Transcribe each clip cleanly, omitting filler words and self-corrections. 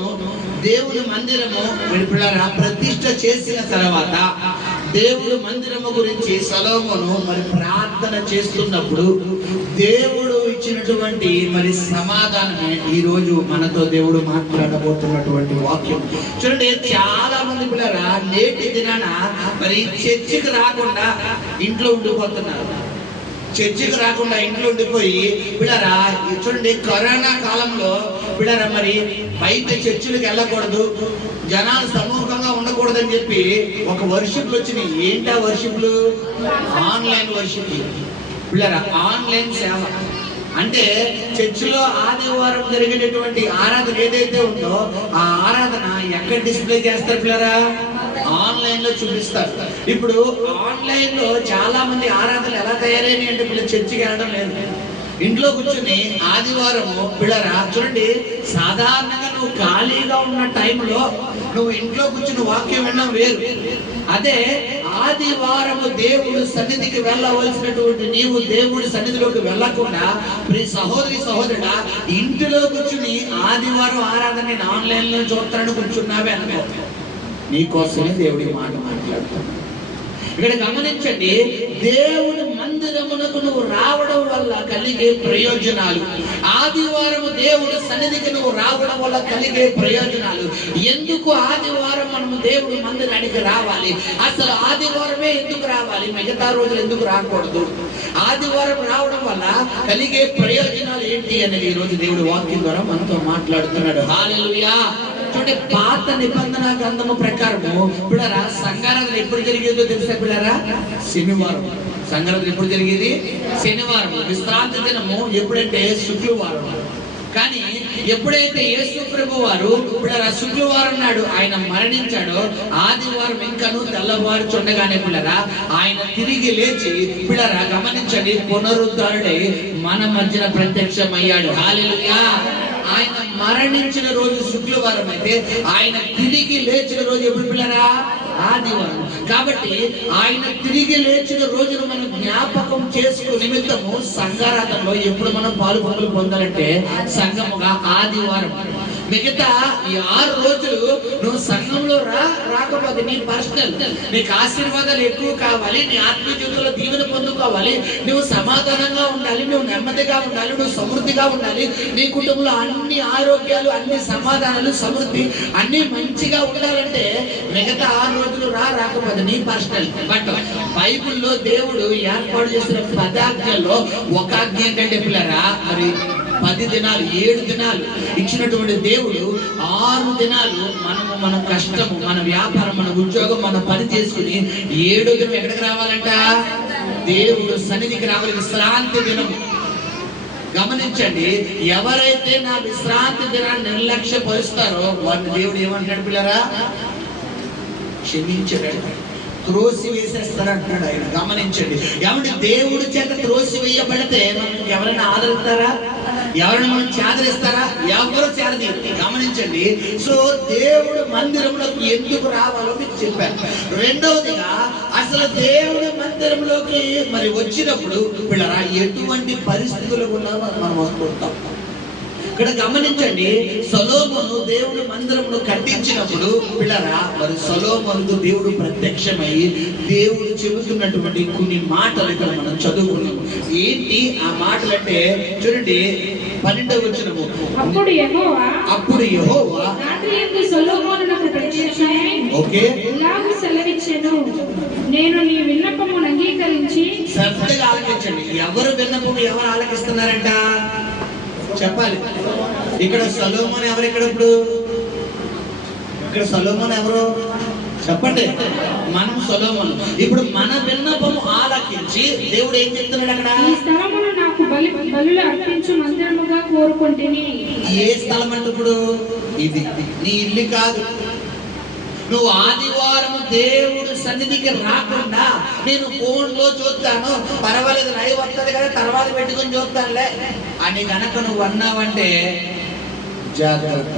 సొలొమోను దేవుడి మందిరము పిల్లరా ప్రతిష్ఠ చేసిన తర్వాత దేవుడు మందిరము గురించి సొలొమోను మరి ప్రార్థన చేస్తున్నప్పుడు దేవుడు ఇచ్చినటువంటి మరి సమాధానమే ఈరోజు మనతో దేవుడు మాట్లాడబోతున్నటువంటి వాక్యం. చూడండి, చాలా మంది పిల్లరా నేటి దినాన మరి చర్చికి రాకుండా ఇంట్లో ఉండిపోతున్నారు. చర్చికి రాకుండా ఇంట్లో ఉండిపోయి పిల్లరా చూడండి, కరోనా కాలంలో పిల్లరా మరి బయట చర్చిలకు వెళ్ళకూడదు, జనాలు సమూహంగా ఉండకూడదని చెప్పి ఒక వర్షిప్లు వచ్చినాయి. ఏంటా వర్షిప్లు? ఆన్లైన్ వర్షిప్లు పిల్లరా, ఆన్లైన్ సేవ. అంటే చర్చిలో ఆదివారం జరిగేటటువంటి ఆరాధన ఏదైతే ఉందో ఆ ఆరాధన ఎక్కడ డిస్ప్లే చేస్తారు పిల్లరా? ఆన్లైన్ లో చూపిస్తారు. ఇప్పుడు ఆన్లైన్ లో చాలా మంది ఆరాధనలు ఎలా తయారైనాయి అంటే పిల్లలు చర్చికి వెళ్ళడం లేదు, ఇంట్లో కూర్చుని ఆదివారము పిల్లరా చూడండి, సాధారణంగా నువ్వు ఖాళీగా ఉన్న టైంలో నువ్వు ఇంట్లో కూర్చుని వాక్యం వినడం వేరు. అదే ఆదివారము దేవుడు సన్నిధికి వెళ్ళవలసినటువంటి నీవు దేవుడి సన్నిధిలోకి వెళ్ళకుండా ప్రియ సహోదరి సహోదరుడా ఇంటిలో కూర్చుని ఆదివారం ఆరాధన నేను ఆన్లైన్ లో చూస్తానని కూర్చున్నావే అనుకో, నీకోసమే దేవుడి మాట మాట్లాడుతున్నాడు. ఇక్కడ గమనించండి, దేవుని మందిరమునకు నువ్వు రావడం వల్ల కలిగే ప్రయోజనాలు, ఆదివారం దేవుడు సన్నిధికి నువ్వు రావడం వల్ల కలిగే ప్రయోజనాలు. ఎందుకు ఆదివారం మనము దేవుడి మందిరానికి రావాలి? అసలు ఆదివారమే ఎందుకు రావాలి? మిగతా రోజులు ఎందుకు రాకూడదు? ఆదివారం రావడం వల్ల కలిగే ప్రయోజనాలు ఏంటి అనేది ఈ రోజు దేవుడి వాక్యం ద్వారా మనతో మాట్లాడుతున్నాడు. హల్లెలూయా. చూడండి, పాత నిబంధన గ్రంథము ప్రకారము పిల్లరా సంగారాధన ఎప్పుడు జరిగేదో తెలుసా పిల్లరా? శనివారం. సంగారాధన ఎప్పుడు జరిగేది? శనివారం. విశ్రాంతి దినము ఎప్పుడంటే శుక్రవారం. కానీ ఎప్పుడైతే యేసు ప్రభు వారు పిల్లరా శుక్రవారం నాడు ఆయన మరణించాడో ఆదివారం ఇంకను తెల్లవారుచుండగానే పిల్లరా ఆయన తిరిగి లేచి పిల్లరా గమనించండి పునరుద్ధరుడై మన మధ్యన ప్రత్యక్షమయ్యాడు. హల్లెలూయా. ఆయన మరణించిన రోజు శుక్రవారం అయితే ఆయన తిరిగి లేచిన రోజు ఎప్పుడు పిల్లరా? ఆదివారం. కాబట్టి ఆయన తిరిగి లేచిన రోజును మనం జ్ఞాపకం చేసుకునే నిమిత్తము సంఘారాధనలో ఎప్పుడు మనం పాలు పొందాలంటే సంఘముగా ఆదివారం. మిగతా ఈ 6 రోజులు నువ్వు సంఘంలో రాకపోతే నీ పర్సనల్, నీకు ఆశీర్వాదాలు ఎక్కువ కావాలి, నీ ఆత్మీయ జీవితంలో దీవెన పొందుకోవాలి, నువ్వు సమాధానంగా ఉండాలి, నువ్వు నెమ్మదిగా ఉండాలి, నువ్వు సమృద్ధిగా ఉండాలి, నీ కుటుంబంలో అన్ని ఆరోగ్యాలు, అన్ని సమాధానాలు, సమృద్ధి అన్ని మంచిగా ఉండాలంటే మిగతా 6 రోజులు రాకపోతే నీ పర్సనల్. బట్ బైబిల్లో దేవుడు ఏర్పాటు చేసిన 10 ఆజ్ఞల్లో ఒక ఆజ్ఞ ఏంటంటే పిల్లరా మరి 10 దినాలు 7 దినాలు ఇచ్చినటువంటి దేవుడు 6 దినాలు మన కష్టము, మన వ్యాపారం, మన ఉద్యోగం, మన పని చేసుకుని 7వ దినం ఎక్కడికి రావాలంట? దేవుడు సన్నిధికి రావాలి. విశ్రాంతి దినం. గమనించండి, ఎవరైతే నా విశ్రాంతి దినాన్ని నిర్లక్ష్యపరుస్తారో వారిని దేవుడు ఏమంటాడు పిల్లరా? క్షమించడు, త్రోసి వేసేస్తారు అంటున్నాడు ఆయన. గమనించండి, ఎవరి దేవుడి చేత త్రోసి వేయబడితే మనం ఎవరైనా ఆదరిస్తారా? ఎవరైనా మనం చేదరిస్తారా? ఎవరు చేరదీరు. గమనించండి, సో దేవుడు మందిరంలోకి ఎందుకు రావాలో మీకు చెప్పాను. రెండవదిగా అసలు దేవుడి మందిరంలోకి మరి వచ్చినప్పుడు పిల్లరా ఎటువంటి పరిస్థితులు ఉన్నామో మనం అనుకుంటాం. ఇక్కడ గమనించండి, సొలొమోను దేవుడు మందిరమును కట్టించినప్పుడు పిల్లరా మరి సొలొమోనుకు దేవుడు ప్రత్యక్షమై దేవుడు చెబుతున్నటువంటి కొన్ని మాటలు ఇక్కడ మనం చదువుకున్నాం. ఏంటి ఆ మాటలు అంటే చూడండి 12వ వచనము. అప్పుడు యెహోవా రాత్రియందు సొలొమోనునకు ప్రత్యక్షమై ఓకే ఇలాగు సెలవిచ్చెను, నేను నీ విన్నపమును అంగీకరించి. శ్రద్ధగా ఆలకించండి. ఎవరు విన్నపము ఎవరు ఆలకిస్తున్నారంట చెప్పాలి. ఇక్కడ సొలొమోను ఎవరు? ఇక్కడ సొలొమోను ఎవరు చెప్పండి? మనం సొలొమోను. ఇప్పుడు మన విన్నపము ఆలకించి దేవుడు ఏం చెప్తున్నాడు అక్కడ? ఈ స్థలమును నాకు బలులు అర్పించు మందిరముగా కోరుకుంటుని. ఏ స్థలం అంటే ఇప్పుడు ఇది నీ ఇల్లు కాదు. నువ్వు ఆదివారం దేవుడు సన్నిధికి రాకుండా నేను ఫోన్ లో చూస్తాను, పర్వాలేదు లైవ్ వస్తుంది కదా తర్వాత పెట్టుకుని చూస్తానులే అని గనక నువ్వు అన్నావంటే జాగ్రత్త.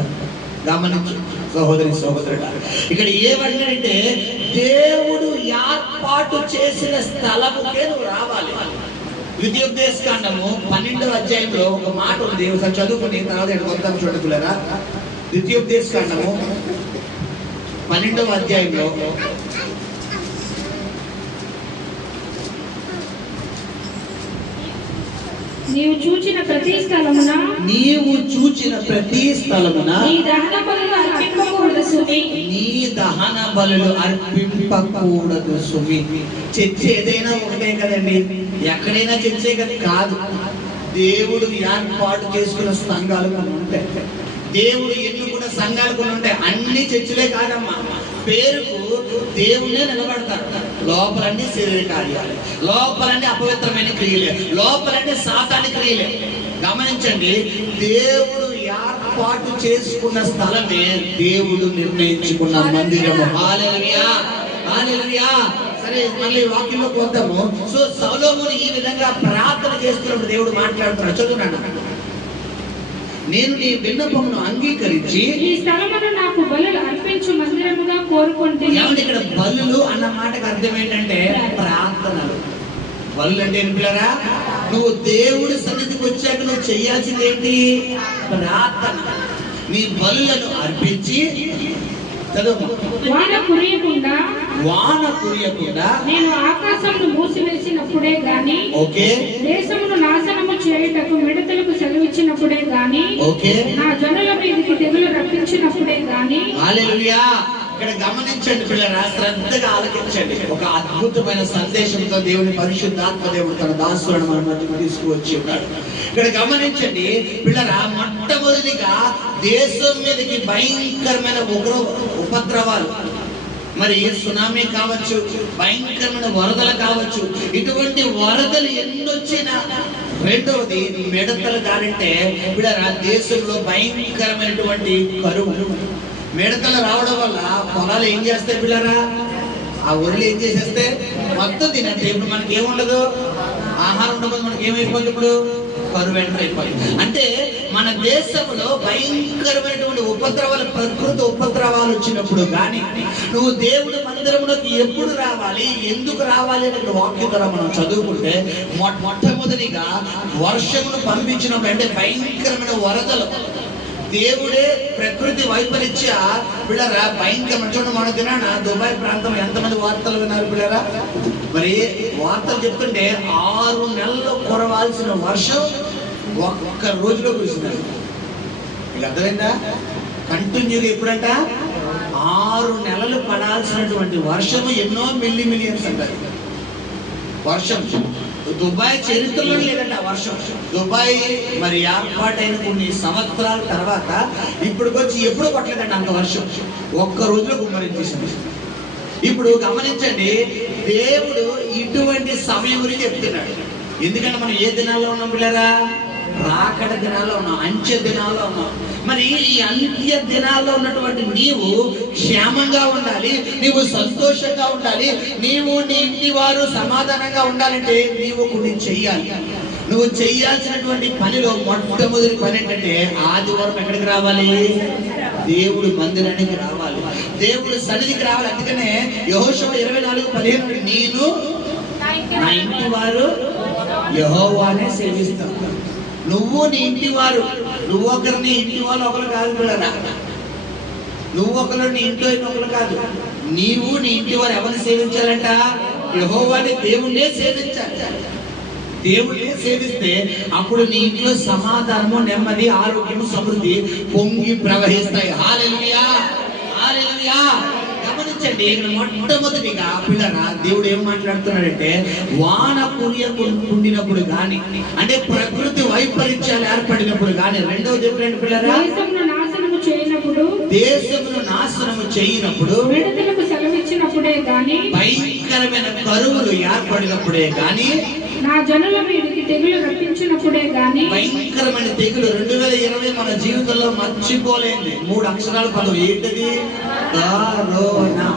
గమనించు సహోదరి సహోదరుడా, ఇక్కడ ఏమంటాడంటే దేవుడు ఏర్పాటు చేసిన స్థలముకే నువ్వు రావాలి. ద్వితీయోపదేశకాండము 12వ అధ్యాయంలో ఒక మాట ఉంది. ఒకసారి చదువుకుని తర్వాత వద్దాం చూడకులరా. ద్వితీయోపదేశకాండము 12వ అధ్యాయంలో నీవు చూచిన ప్రతి స్థలమున నీ దహన బలులు అర్పింపకూడదు సుమి. నీ దహన బలులు అర్పింపకూడదు సుమి. చర్చ ఏదైనా ఒకటే కదండి, ఎక్కడైనా చర్చే కదా కాదు. దేవుడు ఏర్పాటు చేసుకున్న సంఘాలు కొన్ని ఉంటాయి, దేవుడు ఎన్నుకున్న సంఘాలు కొన్ని ఉంటాయి. అన్ని చర్చలే కాదమ్మా, పేరుకు దేవుణ్ణే నిలబడతారు. లోపలన్నీ శరీర కార్యాలు, లోపలన్నీ అపవిత్రమైన క్రియలే, లోపలన్నీ సాతాని క్రియలే. గమనించండి, దేవుడు ఏర్పాటు చేసుకున్న స్థలమే దేవుడు నిర్ణయించుకున్న మందిరము. హల్లెలూయా, హల్లెలూయా. సరే, మళ్ళీ వాక్యంలోకి వద్దాము. సో సొలొమోను ఈ విధంగా ప్రార్థన చేస్తున్నప్పుడు దేవుడు మాట్లాడుతున్నాడు. చదువునాడు, నేను నీ విన్నపమును అంగీకరించి ఈ స్థలమును నాకు బలులు అర్పించు మందిరముగా కోరుకుంటున్నాను. ఏమంటే ఇక్కడ బలులు అన్న మాటకు అర్థం ఏంటంటే ప్రార్థనలు. బలులు అంటే ఏంటి పిల్లరా? నువ్వు దేవుడి సన్నిధికి వచ్చాక నువ్వు చేయాల్సింది ఏంటి? ప్రార్థన. నీ బలులను అర్పించి వాన కురియకుండా నేను ఆకాశమును మూసివేసినప్పుడే గాని, ఓకే, దేశమును నాశనము చేయుటకు మిడతలకు సెలవిచ్చినప్పుడే గాని, ఓకే, నా జనుల మీదకి తెగులు రప్పించినప్పుడే గాని. హల్లెలూయా. ఇక్కడ గమనించండి పిల్లరా, శ్రద్ధగా ఆలకించండి. ఒక అద్భుతమైన సందేశంతో దేవుని పరిశుద్ధాత్మ దేవుడు తన దాసులను మన మధ్యకు తీసుకువచ్చి ఉన్నాడు. ఇక్కడ గమనించండి పిల్లరా, మొట్టమొదటిగా దేశం మీదకి భయంకరమైన ఉపద్రవాలు, మరి సునామీ కావచ్చు, భయంకరమైన వరదలు కావచ్చు, ఇటువంటి వరదలు ఎన్నొచ్చినా, రెండవది మిడతలు దాడింటే పిల్లరా దేశంలో భయంకరమైనటువంటి కరువు. మిడతలు రావడం వల్ల పొలాలు ఏం చేస్తాయి పిల్లరా? ఆ ఊరిలో ఏం చేసేస్తే మొత్తం తినంటే ఇప్పుడు మనకి ఏముండదు, ఆహారం ఉండదు. మనకి ఏమైపోయింది? ఇప్పుడు కరువు ఎంటర్ అయిపోయింది. అంటే మన దేశంలో భయంకరమైనటువంటి ఉపద్రవాలు, ప్రకృతి ఉపద్రవాలు వచ్చినప్పుడు కానీ నువ్వు దేవుడి మందిరంలోకి ఎప్పుడు రావాలి, ఎందుకు రావాలి అనే వాక్యం ద్వారా మనం చదువుకుంటే, మొట్టమొదటిగా వర్షమును పంపించినప్పుడు, అంటే భయంకరమైన వరదలు, దేవుడే ప్రకృతి వైపరీత్య పిల్లరా భయంకరమైన. చూడండి, మన దినాన దుబాయ్ ప్రాంతం ఎంతమంది వార్తలు విన్నారు పిల్లరా? మరి వార్తలు చెప్తుంటే 6 నెలలు కురవాల్సిన వర్షం ఒక్క రోజులో కురిసినారు. మీకు అర్థమైందా? కంటిన్యూగా ఎప్పుడంట 6 నెలలు పడాల్సినటువంటి వర్షము ఎన్నో మిలియన్స్ అంటారు వర్షం. దుబాయ్ చరిత్రలో లేదంట వర్షం. దుబాయ్ మరి ఏర్పాటైన కొన్ని సంవత్సరాల తర్వాత ఇప్పుడుకొచ్చి ఎప్పుడు పట్టలేదంట అంత వర్షం, ఒక్క రోజులో గుమ్మరించేసింది. ఇప్పుడు గమనించండి, దేవుడు ఇటువంటి సమయం గురించి చెప్తున్నాడు. ఎందుకంటే మనం ఏ దినాల్లో ఉన్నాం పిల్లరా? రాకడ దినాల్లో ఉన్నాం, అంత్య దినాల్లో ఉన్నాం. మరి ఈ అంత్య దినాల్లో ఉన్నటువంటి నీవు క్షేమంగా ఉండాలి, నీవు సంతోషంగా ఉండాలి, నీవు నీ ఇంటి వారు సమాధానంగా ఉండాలంటే నీవు కొన్ని చెయ్యాలి. నువ్వు చెయ్యాల్సినటువంటి పనిలో మొట్టమొదటి పని ఏంటంటే ఆదివారం ఎక్కడికి రావాలి? దేవుడి మందిరానికి రావాలి, దేవుడి సన్నిధికి రావాలి. అందుకనే యెహోషువ 24:15 నేను నా ఇంటి వారు యెహోవానే సేవిస్తాను. నువ్వు నీ ఇంటి వారు, నువ్వు ఒకరు, నీ ఇంటి వాళ్ళు ఒకరు కాదు పిల్లరా. నువ్వు ఒకరు, నీ ఇంట్లో ఒకరు కాదు. నీవు నీ ఇంటి వారు ఎవరిని సేవించాలంట? యెహోవాని, దేవుణ్ణే సేవించాలి. దేవుణ్ణే సేవిస్తే అప్పుడు నీ ఇంట్లో సమాధానము, నెమ్మది, ఆరోగ్యము, సమృద్ధి పొంగి ప్రవహిస్తాయి. హల్లెలూయా, హల్లెలూయా. గమనించండి, ఇక్కడ మొట్టమొదటిగా పిల్లరా దేవుడు ఏం మాట్లాడుతున్నాడంటే, వాన కురియుండినప్పుడు గాని, అంటే ప్రకృతి వైపరీత్యాలు ఏర్పడినప్పుడు గాని. రెండవది ఎప్పుడంటే పిల్లరా, దేశమును నాశనము చేయనప్పుడు, మిడతలకు సెలవిచ్చినప్పుడే గాని, భయంకరమైన కరువులు ఏర్పడినప్పుడే గాని, నా జనుల మీదకి తెగులు రప్పించినప్పుడే గాని. భయంకరమైన తెగులు 2020 మన జీవితంలో మర్చిపోలేంది 3 అక్షరాల పదం. ఏంటది? కరోనా.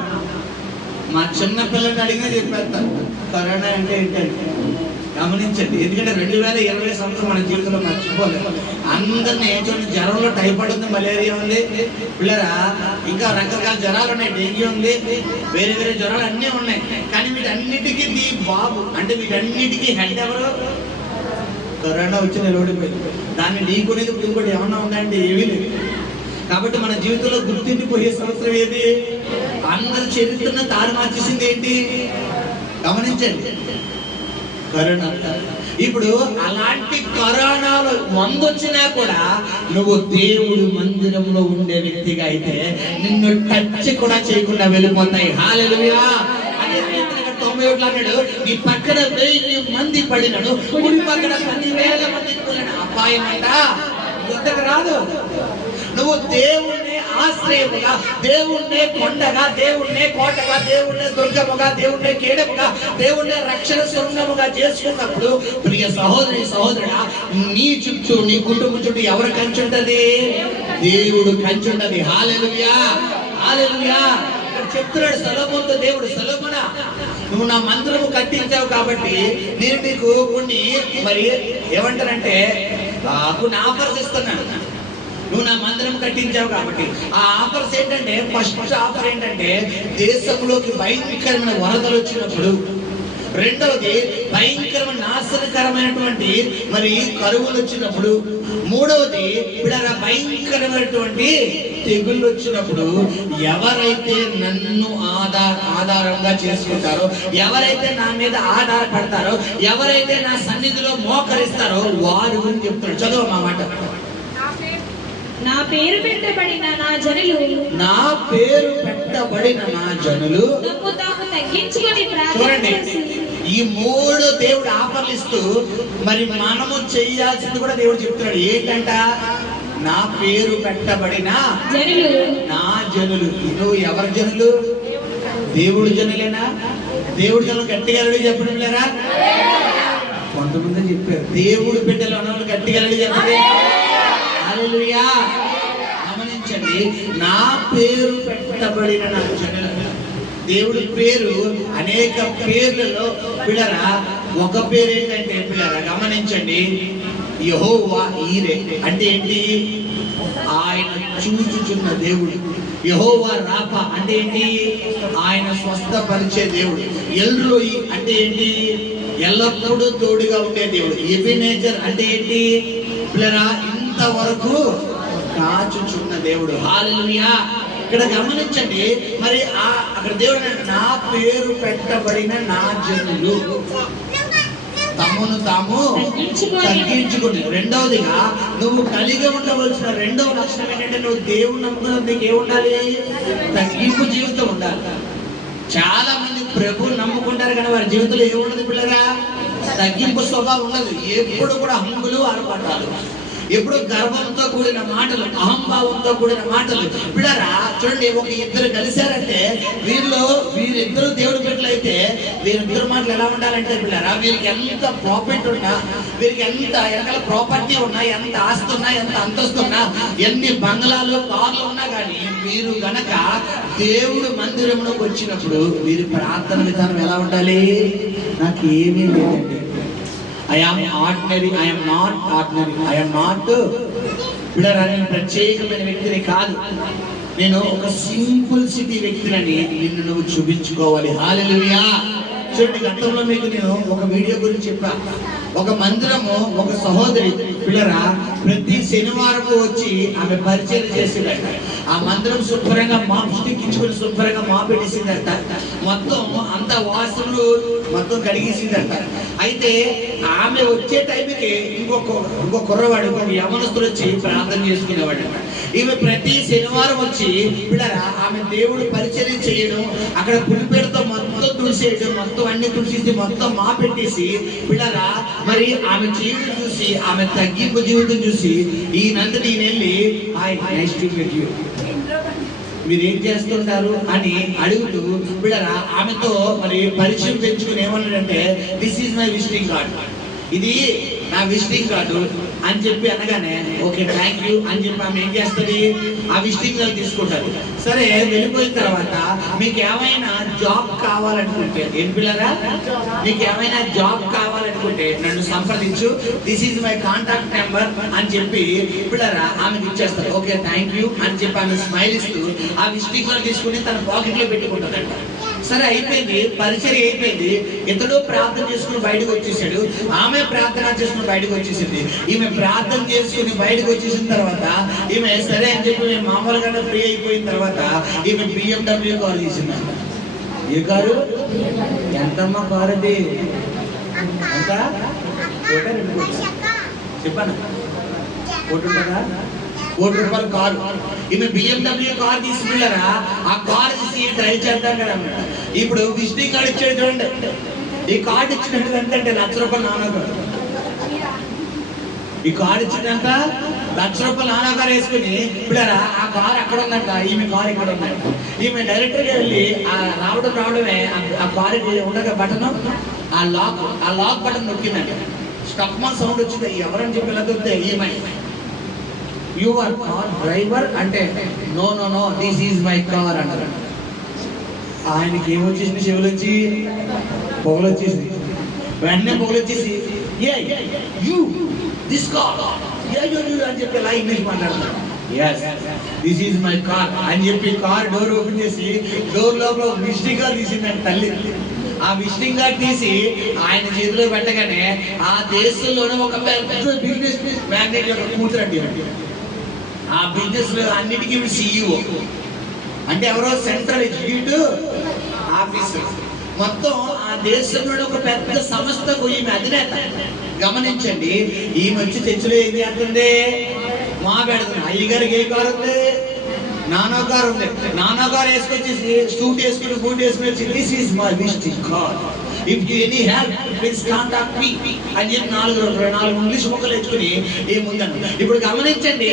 మా చిన్న పిల్లల్ని అడిగినా చెప్పేస్తాను కరోనా అంటే ఏంటంటే. గమనించండి, ఎందుకంటే 2020 సంవత్సరం మన జీవితంలో మర్చిపోలేదు. అందరినీ చూడండి, జ్వరంలో టైఫాయిడ్ ఉంది, మలేరియా ఉంది పిల్లరా, ఇంకా రకరకాల జ్వరాలు ఉన్నాయి, డెంగ్యూ ఉంది, వేరే వేరే జ్వరాలు అన్నీ ఉన్నాయి. కానీ వీటన్నిటికీ నీ బాబు, అంటే వీటన్నిటికీ హెడ్ ఎవరు? కరోనా వచ్చి నిలబడిపోయింది. దాన్ని ఢీకొనేది ఇంకోటి ఏమన్నా ఉందంటే ఏమీ లేదు. కాబట్టి మన జీవితంలో గుర్తుండిపోయే సంవత్సరం ఏది? అందరి చరిత్రను తాను మార్చేసింది ఏంటి? గమనించండి, కరోనా. ఇప్పుడు అలాంటి కరోనాలు 100 వచ్చినా కూడా నువ్వు దేవుడు మందిరంలో ఉండే వ్యక్తిగా అయితే నిన్ను టచ్ కూడా చేయకుండా వెళ్ళిపోతాయి. హల్లెలూయా. అదే కీర్తనకారుడు 91 అన్నాడు, నీ పక్కన 1000 మంది పడినను, కుడి పక్కన 10,000 మంది కూలిన అపాయం అంట యుద్ధకు రాదు. నువ్వు దేవుణ్ణి ఆశ్రయముగా, దేవుణ్ణి కొండగా, దేవుణ్ణి కోటగా, దేవుణ్ణి దుర్గముగా, దేవుణ్ణి కేడముగా, దేవుణ్ణి రక్షణ శృంగముగా చేసుకున్నప్పుడు ప్రియ సహోదరి సహోదరుడా, నీ చుట్టూ, నీ కుటుంబం చుట్టూ ఎవరు కంచుంటది? దేవుడు కంచుంటది. హల్లెలూయా, హల్లెలూయా. ఇక్కడ చెప్తున్నాడు సొలొమోనుతో దేవుడు, సొలొమోనా, నువ్వు నా మందిరము కట్టించావు కాబట్టి నేను నీకు కొన్ని మరి ఏమంటారంటే కొన్ని ఆఫర్స్ ఇస్తున్నాను. నువ్వు నా మందిరం కట్టించావు కాబట్టి ఆ ఆఫర్స్ ఏంటంటే, ఫస్ట్ ఆఫర్ ఏంటంటే దేశంలోకి భయంకరమైన వరదలు వచ్చినప్పుడు, రెండవది భయంకరమైన నాశనకరమైనటువంటి మరి కరువులు వచ్చినప్పుడు, మూడవది ఇప్పుడు భయంకరమైనటువంటి తెగుళ్ళు వచ్చినప్పుడు ఎవరైతే నన్ను ఆధారంగా చేసుకుంటారో, ఎవరైతే నా మీద ఆధారపడతారో, ఎవరైతే నా సన్నిధిలో మోకరిస్తారో వారి గురించి చెప్తాడు. చదువు మా మాట. నా పేరు పెట్టబడిన నా జనులు, నా పేరు పెట్టబడిన నా జనులు తమ్ము తాము తగ్గించుకొని ప్రార్థన చూడండి, చేసి. ఈ 3 దేవుడు ఆఫర్లు ఇస్తూ మరి మనము చేయాల్సింది కూడా దేవుడు చెప్తున్నాడు. ఏంటంట? నా పేరు పెట్టబడిన జనులు, నా జనులు. నువ్వు ఎవరి జనులు? దేవుడి జనులేనా? దేవుడి జనులు గట్టిగా చెప్పడం లేరా? కొంతమంది చెప్పారు దేవుడి బిడ్డలు అన్నవాళ్ళు గట్టిగా చెప్పండి. హల్లెలూయా. గమనించండి, నా పేరు పెట్టబడిన నా జనులు. దేవుడి పేరు అనేక పేర్లలో పిల్లరా ఒక పేరు ఏంటంటే పిల్లరా గమనించండి, యెహోవా ఈరే అంటే ఏంటి? ఆయన చూచుచున్న దేవుడు. యెహోవా రాఫా అంటే ఏంటి? ఆయన స్వస్థపరిచే దేవుడు. ఎల్రోయి అంటే ఏంటి? ఎల్లప్పుడూ తోడుగా ఉండే దేవుడు. ఎబెనేజర్ అంటే ఏంటి పిల్లరా? ఇంతవరకు కాచుచున్న దేవుడు. హల్లెలూయా. ఇక్కడ గమనించండి, మరి అక్కడ దేవుడు నా పేరు పెట్టబడిన నా జనులు తమను తాము తగ్గించుకుని. రెండవదిగా నువ్వు కలిగి ఉండవలసిన రెండవ లక్షణం ఏంటంటే, నువ్వు దేవుడు నమ్ముకున్న నీకు ఏముండాలి? తగ్గింపు జీవితం ఉండాలి. చాలా మంది ప్రభు నమ్ముకుంటారు కానీ వారి జీవితంలో ఏముండదు పిల్లరా? తగ్గింపు స్వభావం ఉండదు. ఎప్పుడు కూడా హంగులు ఆర్పాటాలు, ఎప్పుడు గర్వంతో కూడిన మాటలు, అహంభావంతో కూడిన మాటలు. పిల్లరా చూడండి, ఒక ఇద్దరు కలిశారంటే వీరిద్దరు దేవుడి బిడ్డలు అయితే వీరిద్దరు మాటలు ఎలా ఉండాలంటే పిల్లరా, వీరికి ఎంత ప్రాఫిట్ ఉన్నా, వీరికి ఎంత వెనకాల ప్రాపర్టీ ఉన్నా, ఎంత ఆస్తి ఉన్నా, ఎంత అంతస్తు ఉన్నా, ఎన్ని బంగ్లాలు కార్లు ఉన్నా కానీ వీరు గనక దేవుడు మందిరంలోకి వచ్చినప్పుడు వీరి ప్రార్థన విధానం ఎలా ఉండాలి? నాకు ఏమీ లేదండి, I am ordinary, I am not ordinary, I am not నేను ప్రత్యేకమైన వ్యక్తిని కాదు, నేను ఒక సింపుల్ సిటీ వ్యక్తిని నిన్ను నువ్వు చూపించుకోవాలి. హల్లెలూయా. చూడండి, గతంలో మీకు నేను ఒక వీడియో గురించి చెప్పాను. ఒక మందిరము ఒక సహోదరి పిల్లరా ప్రతి శనివారం వచ్చి ఆమె పరిచయం చేసిందట. ఆ మందిరం శుభ్రంగా మాపించుకుని శుభ్రంగా మాపెట్టేసిందట. మొత్తం అంత వాసనలు మొత్తం కడిగేసిందట. అయితే ఆమె వచ్చే టైంకి ఇంకో కుర్రవాడు, ఇంకొక యవనస్తుడు వచ్చి ప్రార్థన చేసుకునేవాడు. ఈమె ప్రతి శనివారం వచ్చి పిల్లరా ఆమె దేవుడు పరిచయం చేయడం, అక్కడ పులిపేరుతో మొత్తం తుడిసేయడం, మొత్తం అన్ని తుడిచేసి మొత్తం మాపెట్టేసి పిల్లరా మరి ఆమె జీవితం చూసి, ఆమె తగ్గింపు జీవితం చూసి ఈయనంతటి ఈయన వెళ్ళి మీరు ఏం చేస్తుంటారు అని అడుగుతూ పిల్లరా ఆమెతో మరి పరిచయం పెంచుకుని ఏమన్నాడంటే, this is my visiting card, ఇది నా విజిటింగ్ కార్డు అని చెప్పి అనగానే ఓకే థ్యాంక్ యూ అని చెప్పి ఆమె ఏం చేస్తుంది? ఆ విజిటింగ్ కార్డు తీసుకుంటారు. సరే వెళ్ళిపోయిన తర్వాత మీకు ఏమైనా జాబ్ కావాలనుకుంటే, ఏం పిల్లరా మీకు ఏమైనా జాబ్ కావాలనుకుంటే నన్ను సంప్రదించు, this is my contact number అని చెప్పి పిల్లరా ఆమెకి ఇచ్చేస్తారు. ఓకే థ్యాంక్ యూ అని చెప్పి ఆమె స్మైల్ ఇస్తూ ఆ విజిటింగ్ కార్డు తీసుకుని తన పాకెట్ లో పెట్టుకుంటుందంట. సరే అయిపోయింది, పరిచర్య అయిపోయింది. ఇతడు ప్రార్థన చేసుకుని బయటకు వచ్చేసాడు, ఆమె ప్రార్థన చేసుకుని బయటకు వచ్చేసింది. ఈమె ప్రార్థన చేసుకుని బయటకు వచ్చేసిన తర్వాత ఈమె సరే అని చెప్పి మేము మామూలుగానే ఫ్రీ అయిపోయిన తర్వాత ఈమె BMW కారు తీసిందంట. ఏ కారు? ఎంతమ్మా కారు అది? ఎంత? చెప్పాను, కోటి ఉంటుందా? ₹1,00,000 కారు. ఈమె BMW కారు తీసుకున్నారా, ఆ కారు తీసి డ్రైవ్ చేద్దాం కదా. ఇప్పుడు విజిటింగ్ కార్డు ఇచ్చాడు చూడండి. ఈ కార్డు ఇచ్చినట్టు ఎంత అంటే ₹1,00,000 నాన్నగారు. ఈ కార్డు ఇచ్చినంత ₹1,00,000 నాన్నగారు వేసుకుని ఇప్పుడారా ఆ కారు అక్కడ ఉందంట, ఈమె కారు ఇక్కడ ఉందంట. ఈమె డైరెక్టర్ గా వెళ్ళి ఆ రావడమే ఆ కారు ఉండగా బటన్, ఆ లాక్ బటన్ నొక్కిందంట. స్టక్ మా సౌండ్ వచ్చింది. ఎవరని చెప్పి ఇలా దొరికితే ఈమె యువర్ కార్ డ్రైవర్ అంటే no no no this is my car అంటారు. ఆయనకి ఏమొచ్చేసింది? చెవులు వచ్చి పొగలు వచ్చేసింది. వెంటనే పొగలు వచ్చేసి దిస్ కార్ అని చెప్పి ఇలా ఇంగ్లీష్ మాట్లాడతారు. దిస్ ఈజ్ మై కార్ అని చెప్పి కార్ డోర్ ఓపెన్ చేసి డోర్ లోపల విజిటింగ్ కార్డ్ తీసిందండి తల్లి. ఆ విజిటింగ్ కార్డ్ తీసి ఆయన చేతిలో పెట్టగానే ఆ దేశంలోనే ఒక పెద్ద బిజినెస్ మ్యాగ్నెట్ యొక్క కూతురు అండి. ఆ బిజినెస్ లో అన్నిటికీ CEO అంటే ఎవరో సెంట్రల్ ఎగ్జిక్యూటివ్ ఆఫీసర్. మొత్తం ఆ దేశంలో ఒక పెద్ద సంస్థకు ఈమె అధినేత. గమనించండి, ఈమె వచ్చి చర్చిలో ఏం చేస్తుంది? మా పెడుతుంది. అయ్యగారికి ఏ కారు ఉంది? నానో కారు ఉంది. నానో కారు వేసుకొచ్చేసి బూట్ వేసుకుని వచ్చి this is my visiting card, if you any help please contact me అని చెప్పి 4 ఇంగ్లీష్ ముక్కలు తెచ్చుకుని ఏముందన్న. ఇప్పుడు గమనించండి,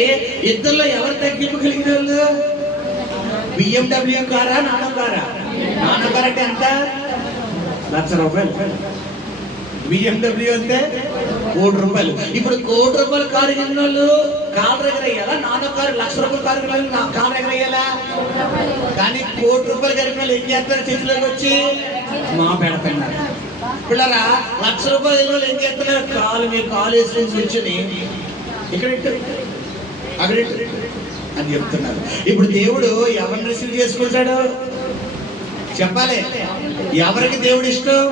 ఇద్దరిలో ఎవరు తగ్గింపు కలిగిన వాళ్ళు? BMW కారా నానో కారా? నానో కార్ అంటే ఎంత? ₹1,00,000. BMW అంటే ₹1,00,000. ఇప్పుడు ₹1,00,000 కారు కలిగిన వాళ్ళు కారు ఎగరేయాలా? నానో కారు ₹1,00,000 కారు కలిగిన కారు ఎగరేయాలా? కానీ ₹1,00,000 కలిగిన వాళ్ళు ఏం చేస్తారు? చేతిలోకి వచ్చి మా పెడుతున్నారు. పిల్లరా ₹1,00,000 ఏం చేస్తున్నారు? కాలు మీ కాలు వేసుకొని కూర్చొని ఇక్కడ అక్కడ అని చెప్తున్నారు. ఇప్పుడు దేవుడు ఎవరిని రిసీవ్ చేసుకుంటాడు చెప్పాలి. ఎవరికి దేవుడు ఇష్టం?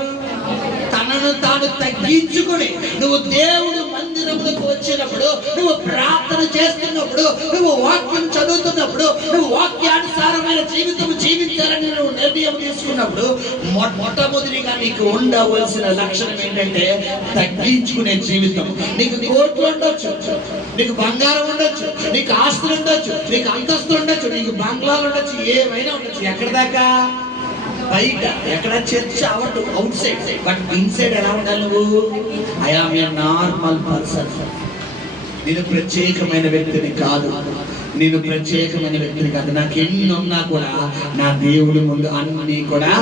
తనను తాను తగ్గించుకుని నువ్వు దేవుడు మందిరంలోకి వచ్చినప్పుడు, నువ్వు ప్రార్థన చేస్తున్నప్పుడు, నువ్వు వాక్యం చదువుతున్నప్పుడు, నువ్వు వాక్యానుసారమైన జీవితం జీవించాలని నువ్వు నిర్ణయం తీసుకున్నప్పుడు మొట్టమొదటిగా నీకు ఉండవలసిన లక్షణం ఏంటంటే తగ్గించుకునే జీవితం. నీకు కోట్లు ఉండొచ్చు, నీకు బంగారం ఉండొచ్చు, నీకు ఆస్తులు ఉండొచ్చు, నీకు అంతస్తులు ఉండొచ్చు, నీకు బంగ్లాలు ఉండొచ్చు, ఏమైనా ఉండొచ్చు. ఎక్కడి దాకా? బయట. ఎక్కడ? Church out side. But inside ఎలా ఉండాలి నువ్వు? I am a normal person. నేను ప్రత్యేకమైన వ్యక్తిని కాదు, నాకు ఎన్ని ఉన్నా కూడా నా దేవుడి ముందు అన్ని కూడా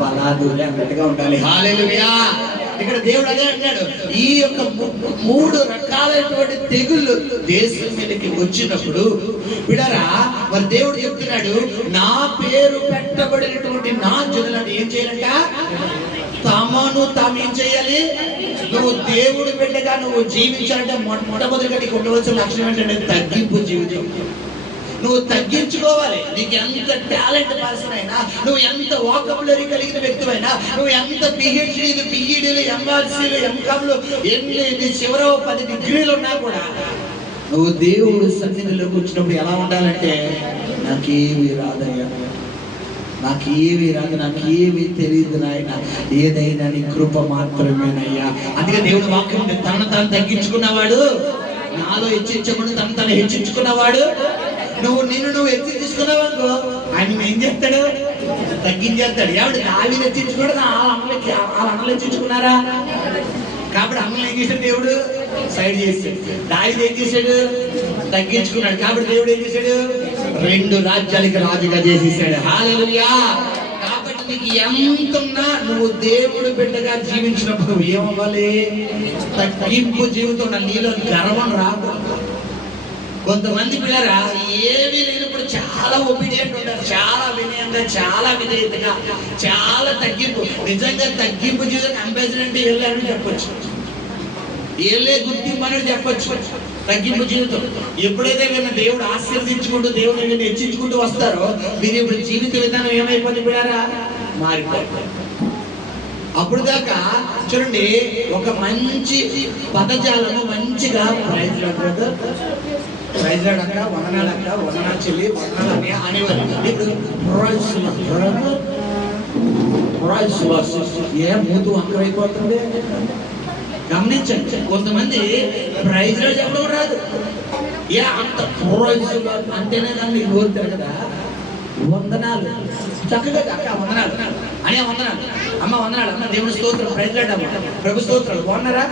బలాదులే అన్నట్టుగా ఉండాలి. హల్లెలూయా. ఇక్కడ దేవుడు అదే అంటున్నాడు, ఈ యొక్క 3 రకాలైనటువంటి తెగుళ్ళు దేశం మీదకి వచ్చినప్పుడు విడరా మరి దేవుడు చెప్తున్నాడు, నా పేరు పెట్టబడినటువంటి నా జనులను ఏం చేయాలంట? తమను తాము ఏం చేయాలి? నువ్వు దేవుడు బిడ్డగా నువ్వు జీవించాలంటే మొట్టమొదటిగా నీకు ఉండవలసిన లక్షణం ఏంటంటే తగ్గింపు జీవితం. నువ్వు తగ్గించుకోవాలి. నీకు ఎంత టాలెంట్ పర్సన్ అయినా, నువ్వు ఎంత వాకబులరీ కలిగిన వ్యక్తివైనా, నువ్వు ఎంత PhDలు PEDలు MScలు MComలు ఎన్ని చివరో 10 డిగ్రీలు ఉన్నా కూడా నువ్వు దేవుడు సన్నిధిలోకి వచ్చినప్పుడు ఎలా ఉండాలంటే నాకేమీ రాదయ్యా, నాకేమీ తెలియదు నాయన, ఏదైనా నీ కృప మాత్రమేనయ్యా. అందుకే దేవుడు వాక్యం తనను తాను తగ్గించుకున్నవాడు నాలో హెచ్చించకుండా తను హెచ్చించుకున్నవాడు. నువ్వు హెచ్చించుకున్నావు ఆయన ఏం చేస్తాడు? తగ్గించేస్తాడు. ఎవడు దావీదు హెచ్చించుకోవడం వాళ్ళ అన్నలు హెచ్చించుకున్నారా? కాబట్టి అన్నలు ఏం చేశాడు? దేవుడు సైడ్ చేశాడు. దావీదు ఏం చేశాడు? తగ్గించుకున్నాడు. కాబట్టి దేవుడు ఏం చేశాడు? 2 రాజ్యాలకి రాజుగా చేసేసాడు. హల్లెలూయా. కాబట్టి నీకు ఎంతున్నా నువ్వు దేవుడు బిడ్డగా జీవించినప్పుడు ఏమవ్వాలి? తగ్గింపు జీవితం. నీలో గర్వం రాకూడదు. కొంతమంది పిల్లరా ఏమీ లేనప్పుడు చాలా ఒబీడియంట్ ఉంటారు, చాలా వినయంగా, చాలా విధేయతగా, చాలా తగ్గింపు. నిజంగా తగ్గింపు జీవితం అంబాసిడెంట్ వెళ్ళారని చెప్పొచ్చు, ఏళ్ళే గుర్తింపు అనేది చెప్పొచ్చు. తగ్గింపు జీవితం ఎప్పుడైతే వీళ్ళ దేవుడు ఆశీర్వదించుకుంటూ దేవుడిని హెచ్చించుకుంటూ వస్తారో మీరు ఇప్పుడు జీవిత విధానం ఏమైపోతుంది పిల్లరా? మారిపోతాయి. అప్పుడు దాకా చూడండి, ఒక మంచి పదజాలము మంచిగా ప్రైజ్ అక్క, వందనాలక్క, వందనాలు చెల్లి, వందనాలని అనేవారు. ఇప్పుడు ఏ మూతు వంకరైపోతుంది. గమనించండి, కొంతమంది ప్రైజ్ లో చెప్పడం రాదు. ఏ అంత అంటేనే దాన్ని కోరుతారు కదా. వందనాలు చక్కగా అక్క వందనాలు అనే వందనాలు, అమ్మ వందనాలు, అమ్మ దేవుడి స్తోత్రం, ప్రైజ్ అమ్మ, ప్రభు స్తోత్రాలు, బాగున్నారా?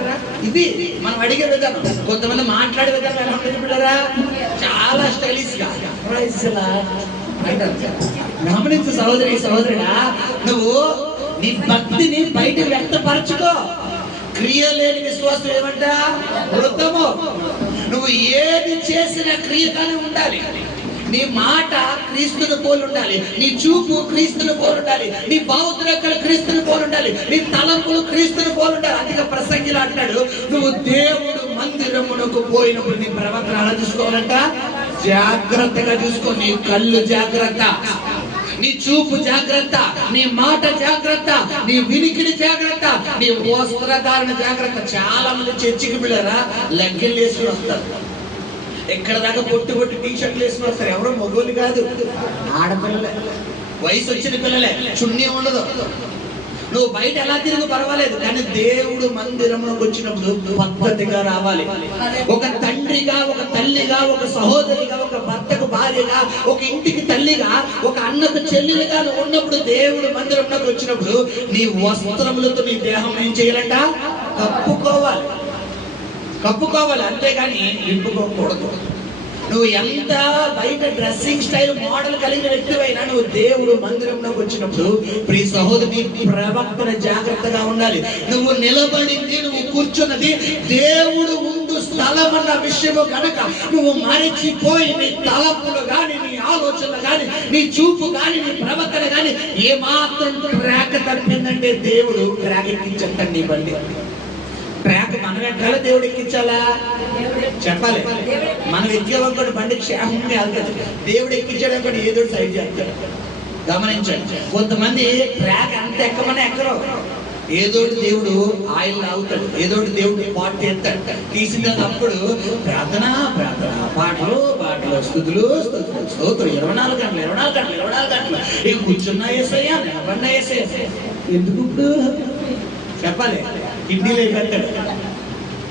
ఇది మనం అడిగే విధానం. కొంతమంది మాట్లాడే విధానం ఎలా ఉంటుంది పిల్లరా? చాలా స్టైలిష్ గా అంటారు. గమనించు సహోదరుడా, నువ్వు నీ భక్తిని బయట వ్యక్తపరచుకో. క్రియ లేని విశ్వాసం ఏమంట? వృద్ధము. నువ్వు ఏది చేసినా క్రియగానే ఉండాలి. నీ మాట క్రీస్తుని పోలి ఉండాలి, నీ చూపు క్రీస్తుని పోలి ఉండాలి, నీ భావోద్రేకాలు క్రీస్తుని పోలి ఉండాలి, నీ తలంపులు క్రీస్తుని పోలి ఉండాలి. అందుకే ప్రసంగిలో అంటాడు, నువ్వు దేవుడు మందిరమునకు పోయినప్పుడు నీ ప్రవర్తన ఎలా చూసుకోవాలంట? జాగ్రత్తగా చూసుకో. నీ కళ్ళు జాగ్రత్త, నీ చూపు జాగ్రత్త, నీ మాట జాగ్రత్త, నీ వినికిడి జాగ్రత్త, నీ వస్త్రధారణ జాగ్రత్త. చాలా మంది చర్చికి పిల్లరా లెక్కలు వేసుకుని వస్తారు. ఎక్కడ దాకా పొట్టు టీ షర్ట్లు వేసుకుని వస్తారు. ఎవరో మగోళ్ళు కాదు, ఆడపిల్లలే, వయసు వచ్చిన పిల్లలే. చున్నీ ఉండదు. నువ్వు బయట ఎలా తిరుగు పర్వాలేదు, కానీ దేవుడు మందిరంలోకి వచ్చినప్పుడు పద్ధతిగా రావాలి. ఒక తండ్రిగా, ఒక తల్లిగా, ఒక సహోదరిగా, ఒక భర్తకు భార్యగా, ఒక ఇంటికి తల్లిగా, ఒక అన్నకు చెల్లెలుగా నువ్వు ఉన్నప్పుడు, దేవుడు మందిరంలోకి వచ్చినప్పుడు నీ వస్త్రములతో నీ దేహం ఏం చేయాలంట? కప్పుకోవాలి, అంతేగాని నింపుకోకూడదు. నువ్వు ఎంత బయట డ్రెస్సింగ్ స్టైల్ మోడల్ కలిగిన వ్యక్తివైనా, నువ్వు దేవుడు మందిరంలోకి వచ్చినప్పుడు ప్రియ సహోదరి ప్రవర్తన జాగ్రత్తగా ఉండాలి. నువ్వు నిలబడింది, నువ్వు కూర్చున్నది దేవుడు ముందు స్థలం అన్న విషయము కనుక నువ్వు మరిచిపోయి నీ తలపులు గాని, నీ ఆలోచనలు గాని, నీ చూపు గాని, నీ ప్రవర్తన గాని ఏమాత్రం ట్రాక్ తప్పిందంటే దేవుడు ట్రాక్ ఎక్కించండి. నీ బండి ట్రాక్ మనం ఎక్కాలా, దేవుడు ఎక్కించాలా? చెప్పాలి. మనం ఎక్కేవాడు బండి క్షేమంగా వెళ్తాడు, దేవుడు ఎక్కించాడు ఏదో సైడ్ చేస్తాడు. గమనించండి, కొంతమంది ట్రాక్ అంత ఎక్కమని ఎక్కరు. ఏదోటి దేవుడు ఆయిల్ లాగుతాడు, ఏదోటి దేవుడు పాటు ఎత్తాడు. తీసిన అప్పుడు ప్రార్థన పాటలు స్తుతులు స్తోత్రం 24 గంటలు ఇక కూర్చున్నా వేసయ్యా, నిలబడినా వేసయ్యా. ఎందుకు ఇప్పుడు చెప్పాలి? కిడ్నీలు పెడతాడు,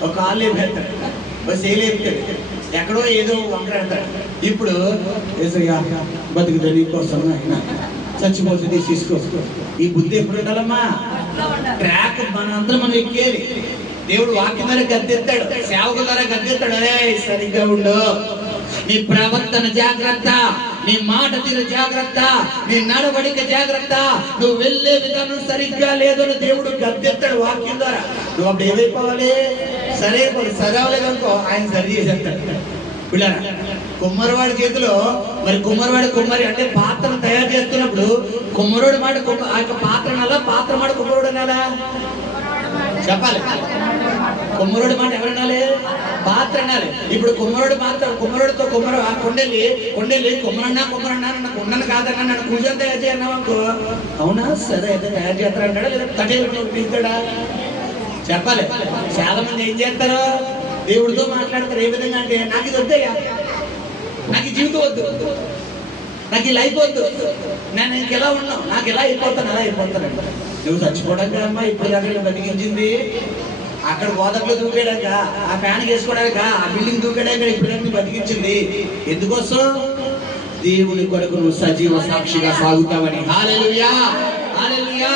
ఒక కాళ్ళు పెడతాడు, ఒక సేలు పెడతాడు, ఎక్కడో ఏదో వంకరాడతాడు. ఇప్పుడు ఏసయ్యా బతుకుతా నీకోసం, ఆయన చచ్చిపోతే తీసుకో. ఈ బుద్ధి ఎప్పుడు ఉండాలమ్మా? ట్రాక్ మనందరం మనం ఎక్కేది. దేవుడు వాక్యం ద్వారా గద్దెత్తాడు, సేవకుల ద్వారా గద్దెత్తాడు. అరే సరిగ్గా ఉండు, నీ ప్రవర్తన జాగ్రత్త, నీ మాట తీరు జాగ్రత్త, నీ నడవడిక జాగ్రత్త, నువ్వు వెళ్ళే విధానం సరిగ్గా లేదని దేవుడు గద్దెత్తాడు వాక్యం ద్వారా. నువ్వు అప్పుడు ఏమైపోవాలి? సరే అవ్వలేదనుకో, ఆయన సరి చేసేస్తాడు. పిల్లరా, కుమ్మరివాడి చేతిలో మరి కుమ్మరి అంటే పాత్రను తయారు చేస్తున్నప్పుడు కుమ్మరుడు మాట ఆ యొక్క పాత్ర అనాలా, పాత్ర మాట కుమ్మరుడు అనాలా? చెప్పాలి. కుమ్మరుడు మాట ఎవరనాలి? పాత్ర అనాలి. ఇప్పుడు కుమ్మరుడితో కొండెళ్ళి కుమ్మరన్నా నాకు ఉండను కాదన్నా, నన్ను కూర్చొని తయారు చేయన్నావు అనుకో, అవునా సరే అయితే తయారు చేస్తారంటాడా లేదా కట్టేలు తీస్తాడా? చెప్పాలి. చాలా మంది ఏం చేస్తారు? దేవుడితో మాట్లాడతారు. ఏ విధంగా అంటే, నాకు ఇది వద్దయ్యా, నాకు ఈ జీవితం వద్దు, నాకు ఈ లైఫ్ వద్దు, నేను ఇంకెలా ఉన్నావు, నాకు ఎలా అయిపోతానంట. నువ్వు చచ్చిపోవడానికి అమ్మా ఇప్పుడు దాకా బతికించింది, అక్కడ గోదావరిలో దూకాడాక, ఆ ఫ్యాన్ వేసుకోవడాక, ఆ బిల్డింగ్ దూకాడాక ఇప్పుడు బతికించింది. ఎందుకోసం? దేవుని కొరకు నువ్వు సజీవ సాక్షిగా సాగుతావని. హల్లెలూయా, హల్లెలూయా.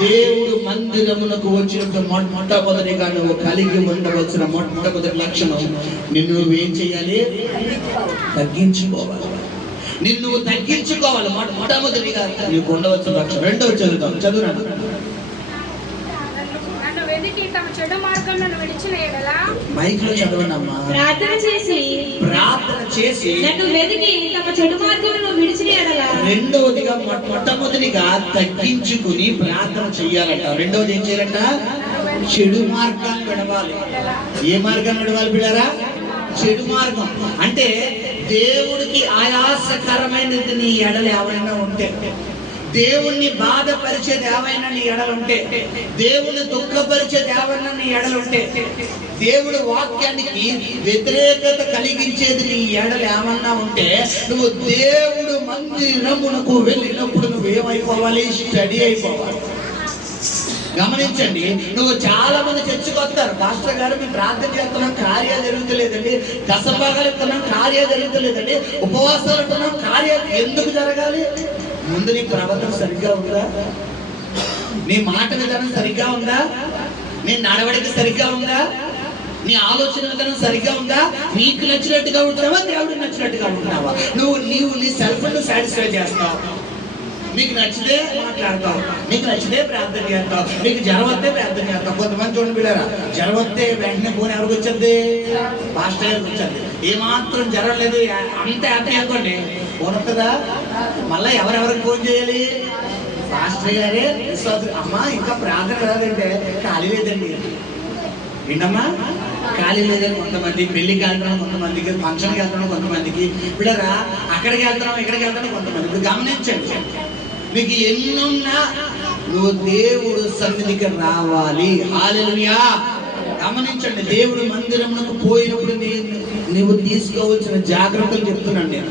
దేవుడు మందిరమునకు వచ్చినప్పుడు మొట్టమొదటిగా నువ్వు కలిగి ఉండవలసిన మొట్టమొదటి లక్షణం, నిన్ను నువ్వేం చేయాలి? తగ్గించుకోవాలి. నిన్ను తగ్గించుకోవాలి. మొట్టమొదటిగా నీకు ఉండవలసిన లక్షణం. రెండవ చదువుతాం. మైక్ లో చదవండి అమ్మా. ప్రార్థన చేసి నన్ను వెదికి తమ చెడు మార్గములను విడిచిన ఎడల. రెండవదిగా మొట్టమొదటిగా తగ్గించుకుని ప్రార్థన చెయ్యాలంట. రెండవది ఏం చేయాలంట? చెడు మార్గాన్ని విడవాలి. ఏ మార్గాన్ని విడవాలి బిడ్డారా? చెడు మార్గం అంటే దేవుడికి ఆయాసకరమైనది నీ ఎడలు ఎవరైనా ఉంటే, దేవుణ్ణి బాధపరిచేది ఏమైనా నీ ఎడలుంటే, దేవుణ్ణి దుఃఖపరిచేది ఏమైనా నీ ఎడలుంటే, దేవుడు వాక్యానికి వ్యతిరేకత కలిగించేది నీ ఎడలు ఏమన్నా ఉంటే, నువ్వు దేవుడు మందిరమునకు వెళ్ళినప్పుడు నువ్వేమైపోవాలి? స్టడీ అయిపోవాలి. గమనించండి, నువ్వు చాలా మంది చర్చకొస్తారు, పాస్టర్ గారు మేము ప్రార్థన చేస్తున్నాం కార్యాలు జరుగుతలేదండి, దశభాగాలు ఇస్తున్నాం కార్యాలు జరుగుతలేదండి, ఉపవాసాలు ఉంటున్నాం కార్యాలు ఎందుకు జరగాలి? ముందు నీ ప్రవర్తన సరిగ్గా ఉందా? నీ మాట విధానం సరిగ్గా ఉందా? నీ నడవడిక సరిగ్గా ఉందా? నీ ఆలోచన విధానం సరిగ్గా ఉందా? నీకు నచ్చినట్టుగా ఉంటున్నావా, దేవుడికి నచ్చినట్టుగా ఉంటున్నావా? నువ్వు నీ సెల్ఫ్ ను సాటిస్ఫై చేస్తావు. నీకు నచ్చితే మాట్లాడతావు, నీకు నచ్చితే ప్రార్థన చేస్తావు, నీకు జ్వరం వస్తే ప్రార్థన చేస్తావు. కొంతమంది చూడండి బిడ్డారా, జ్వరం వస్తే వెంటనే ఫోన్ ఎవరికి వచ్చింది? పాస్టర్ గారికి వచ్చింది. ఏమాత్రం జ్వరం లేదు, అంత హ్యాపీ అనుకోండి, ఫోన్ వస్తుందా? మళ్ళీ ఎవరెవరికి ఫోన్ చేయాలి? పాస్టర్ గారే విశ్వాసం. అమ్మా ఇంకా ప్రార్థన రాదంటే ఖాళీ లేదండి. ఏంటమ్మా ఖాళీ లేదని కొంతమంది, పెళ్లికి వెళ్తున్నాం కొంతమందికి, ఫంక్షన్కి వెళ్తున్నాం కొంతమందికి, బిడ్డరా అక్కడికి వెళ్తున్నాం ఇక్కడికి వెళ్తున్నాం కొంతమంది. ఇప్పుడు గమనించండి, నీకు ఎన్నున్నా నువ్వు దేవుడు సన్నిధికి రావాలి. హల్లెలూయా. గమనించండి, దేవుడు మందిరమునకు పోయినప్పుడు నువ్వు తీసుకోవాల్సిన జాగ్రత్తలు చెప్తున్నాను నేను.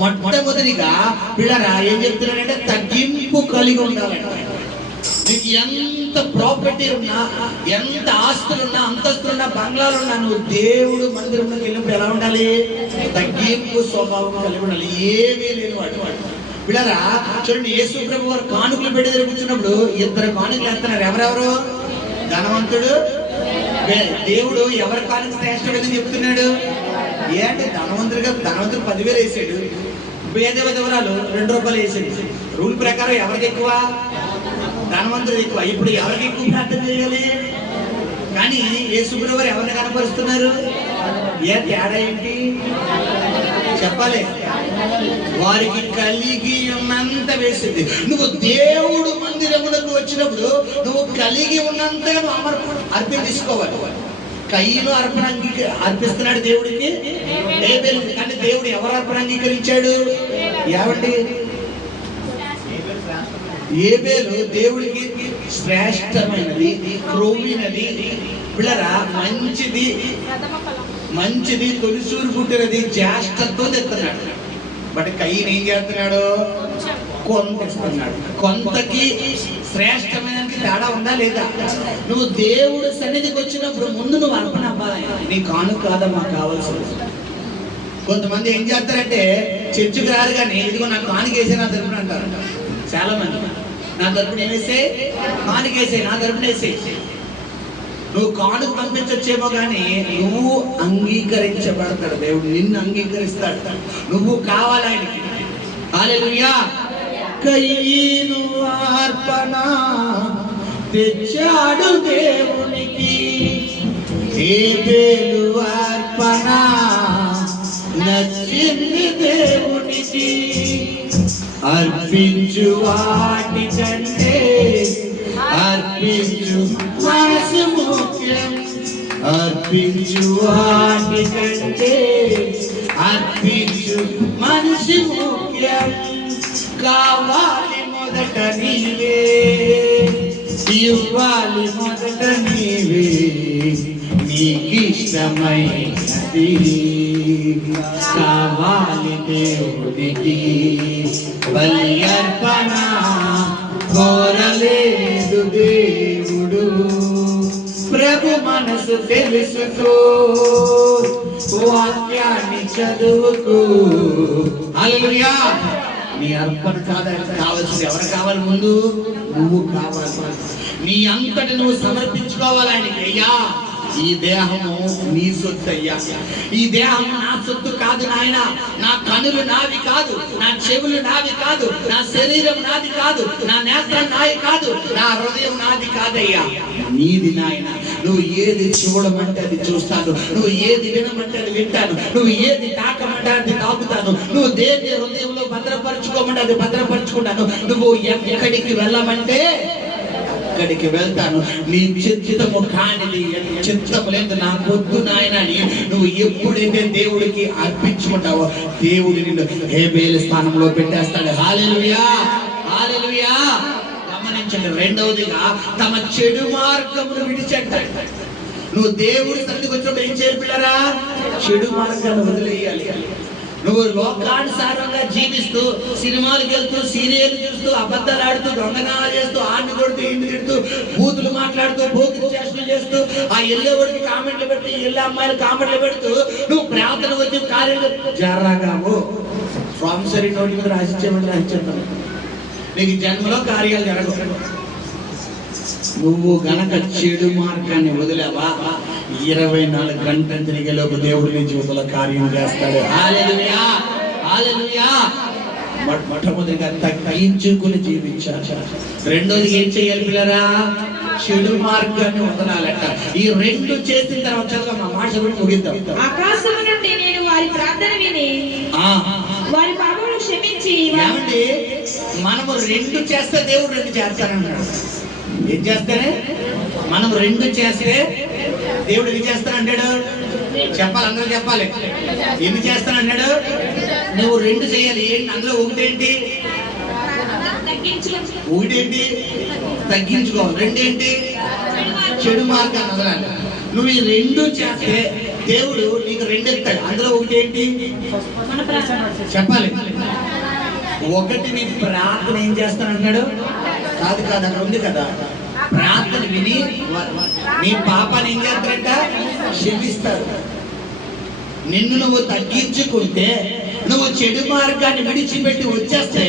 మొట్టమొదటిగా పిల్లరా ఏం చెప్తున్నానంటే తగ్గింపు కలిగి ఉండాలంట. నీకు ఎంత ప్రాపర్టీ ఉన్నా, ఎంత ఆస్తులున్నా, అంతస్తులున్నా, బంగ్లాలున్నా, నువ్వు దేవుడు మందిరంలోకి వెళ్ళినప్పుడు ఎలా ఉండాలి? తగ్గింపు స్వభావం కలిగి ఉండాలి. ఏమీ లేని వాడు పిల్లరా చూడండి, యేసు ప్రభు వారు కానుకలు పెట్టి జరిపించినప్పుడు 2 కానుకలు వేస్తున్నారు. ఎవరెవరు? ధనవంతుడు, దేవుడు ఎవరి కానుక శ్రేష్ఠుడని చెప్తున్నాడు. ఏంటి ధనవంతుడు 10,000 వేసాడు, పేదవరాలు 2 రూపాయలు వేసాడు. రూల్ ప్రకారం ఎవరికి ఎక్కువ? ధనవంతుడు ఎక్కువ. ఇప్పుడు ఎవరికి ఎక్కువ ప్రార్థన చేయాలి? కానీ యేసు ప్రభు వారు ఎవరిని కనపరుస్తున్నారు? ఏ తేడా ఏంటి చెప్పాలి? వారికి కలిగి ఉన్నంత వేసింది. నువ్వు దేవుడు మందిరములకు వచ్చినప్పుడు నువ్వు కలిగి ఉన్నంతగా నువ్వు అర్పణ తీసుకోవాలి. కయ్యను అర్పణ అర్పిస్తున్నాడు దేవుడికి, కానీ దేవుడు ఎవరు అర్పణ అంగీకరించాడు? ఏమండి? ఏబేలు దేవుడికి శ్రేష్టమైనది, క్రొవ్వినది, పిల్లరా మంచిది తొలిసూరు పుట్టినది జ్యేష్ఠతో తెస్తున్నాడు. బట్ కయ్యను ఏం చేస్తున్నాడు? కొంత ఇస్తున్నాడు. కొంతకి శ్రేష్టమైనకి తేడా ఉందా లేదా? నువ్వు దేవుడు సన్నిధికి వచ్చినప్పుడు ముందు నువ్వు అర్పణ అవ్వాలి. నీ కాను కాదా మాకు కావాల్సింది. కొంతమంది ఏం చేస్తారంటే చర్చికి రారు కానీ ఇదిగో నాకు కానుకేసే నా తరపున అంటారు. చాలా మంది నా తరపున ఏమేసే? కానుకేసే, నా తరపున వేసే. నువ్వు కానుక పంపించొచ్చేమో కానీ నువ్వు అంగీకరించబడతాడు. దేవుడు నిన్ను అంగీకరిస్తాడు. నువ్వు కావాలి ఆయనకి. హల్లెలూయా. కయ్యను అర్పణ తెచ్చాడు దేవునికి, ఏబేలు అర్పణ నచ్చింది దేవునికి. అర్పించు వాటి కంటే అర్పించు మనసు ముఖ్యం. అర్పించు వాటి కంటే అర్పించు మనిషి ముఖ్యం. కావాలి మొదట నీవే, ఇవ్వాలి మొదట నీవే, నీకిష్టమైనది కావాలి దేవుడికి. బలి అర్పణ కోరలేదు దేవుడు. ప్రభు మనసు తెలుసుకో, వాక్యాన్ని చదువుకో. హల్లెలూయా. నీ అర్పణ కావాల్సింది ఎవరు కావాలి? ముందు నువ్వు కావాలి. నీ అంతటి నువ్వు సమర్పించుకోవాలి ఆయనకి. అయ్యా ఈ దేహము నీ సొత్తు అయ్యా, ఈ దేహం నా సొత్తు కాదు నాయన. నా కనులు నావి కాదు, నా చెవులు నావి కాదు, నా శరీరం నాది కాదు, నా నేత్రం నాది కాదు, నా హృదయం నాది కాదయ్యా, నీది నాయన. నువ్వు ఏది చూడమంటే అది చూస్తాను, నువ్వు ఏది వినమంటే అది వింటాను, నువ్వు ఏది తాకమంటే అది తాకుతాను, నువ్వు దేని హృదయంలో భద్రపరచుకోమంటే అది భద్రపరచుకుంటాను, నువ్వు ఎక్కడికి వెళ్ళమంటే అక్కడికి వెళ్తాను. నీ చిత్తము కానిది చిత్తము లేదు నాకు వద్దు నాయన అని నువ్వు ఎప్పుడైతే దేవుడికి అర్పించుకుంటావో దేవుడు నిన్ను హేబేలు స్థానంలో పెట్టేస్తాడు. హల్లెలూయా. హల్లెలూయా. గమనించండి, రెండవదిగా తమ చెడు మార్గమును విడిచెట్టాడు. నువ్వు దేవుడి సన్నిధికి వచ్చినప్పుడు ఏం చేయాలి పిల్లరా? చెడు మార్గాన్ని వదిలేయాలి. నువ్వు లోకానుసారంగా జీవిస్తూ, సినిమాలకు వెళ్తూ, సీరియల్ చూస్తూ, అబద్ధాలు ఆడుతూ, దొంగనాలు చేస్తూ, ఆడిని కొడుతూ, ఇంటి తిడుతూ, బూతులు మాట్లాడుతూ, భూతులు చేష్టలు చేస్తూ, ఆ ఎల్లేవాడికి కామెంట్లు పెట్టి, ఎల్లే అమ్మాయిలు కామెంట్లు పెడుతూ, నువ్వు ప్రార్థన వచ్చి కార్యాలు జరగావు. ప్రామిసరీ నోటి మీద రాసిచ్చేమని రాసిచ్చేస్తాను. నీకు జన్మలో కార్యాలు జరగవు. నువ్వు గనక చెడు మార్గాన్ని వదిలేవా, 24 గంటలు తిరిగేలోపు దేవుడు నీ జీవితంలో కార్యం చేస్తాడు. హల్లెలూయా, హల్లెలూయా. మొట్టమొదటిగా తగ్గించుకుని జీవించాలి. రెండోది ఏం చేయాలి పిల్లరా? చెడు మార్గాన్ని వదలాలట. ఈ రెండు చేసిన తర్వాత చదువు మా మాట ముగిద్దాం. ఆకాశం నుండి నేను వారి ప్రార్థన విని వారి పాపములను క్షమించి. ఏమండి, మనము రెండు చేస్తే దేవుడు రెండు చేస్తానన్నాడు. ఏం చేస్తానే? మనం రెండు చేస్తే దేవుడు ఏం చేస్తానంటాడు? చెప్పాలి, అందరూ చెప్పాలి. ఎన్ని చేస్తానన్నాడు? నువ్వు రెండు చేయాలి. అందులో ఒకటేంటి? ఒకటేంటి? తగ్గించుకోవాలి. రెండేంటి? చెడు మార్గాన్ని వదలాలి. నువ్వు ఈ రెండు చేస్తే దేవుడు నీకు రెండు ఇస్తాడు. అందులో ఒకటేంటి? చెప్పాలి. ఒకటి నీ ప్రార్థన ఏం చేస్తానంటున్నాడు? కాదు కాదు, అక్కడ ఉంది కదా, ప్రార్థన విని నీ పాపాన్ని ఏం చేస్తారంట? క్షమిస్తారు. నిన్ను నువ్వు తగ్గించుకుంటే, నువ్వు చెడు మార్గాన్ని విడిచిపెట్టి వచ్చేస్తే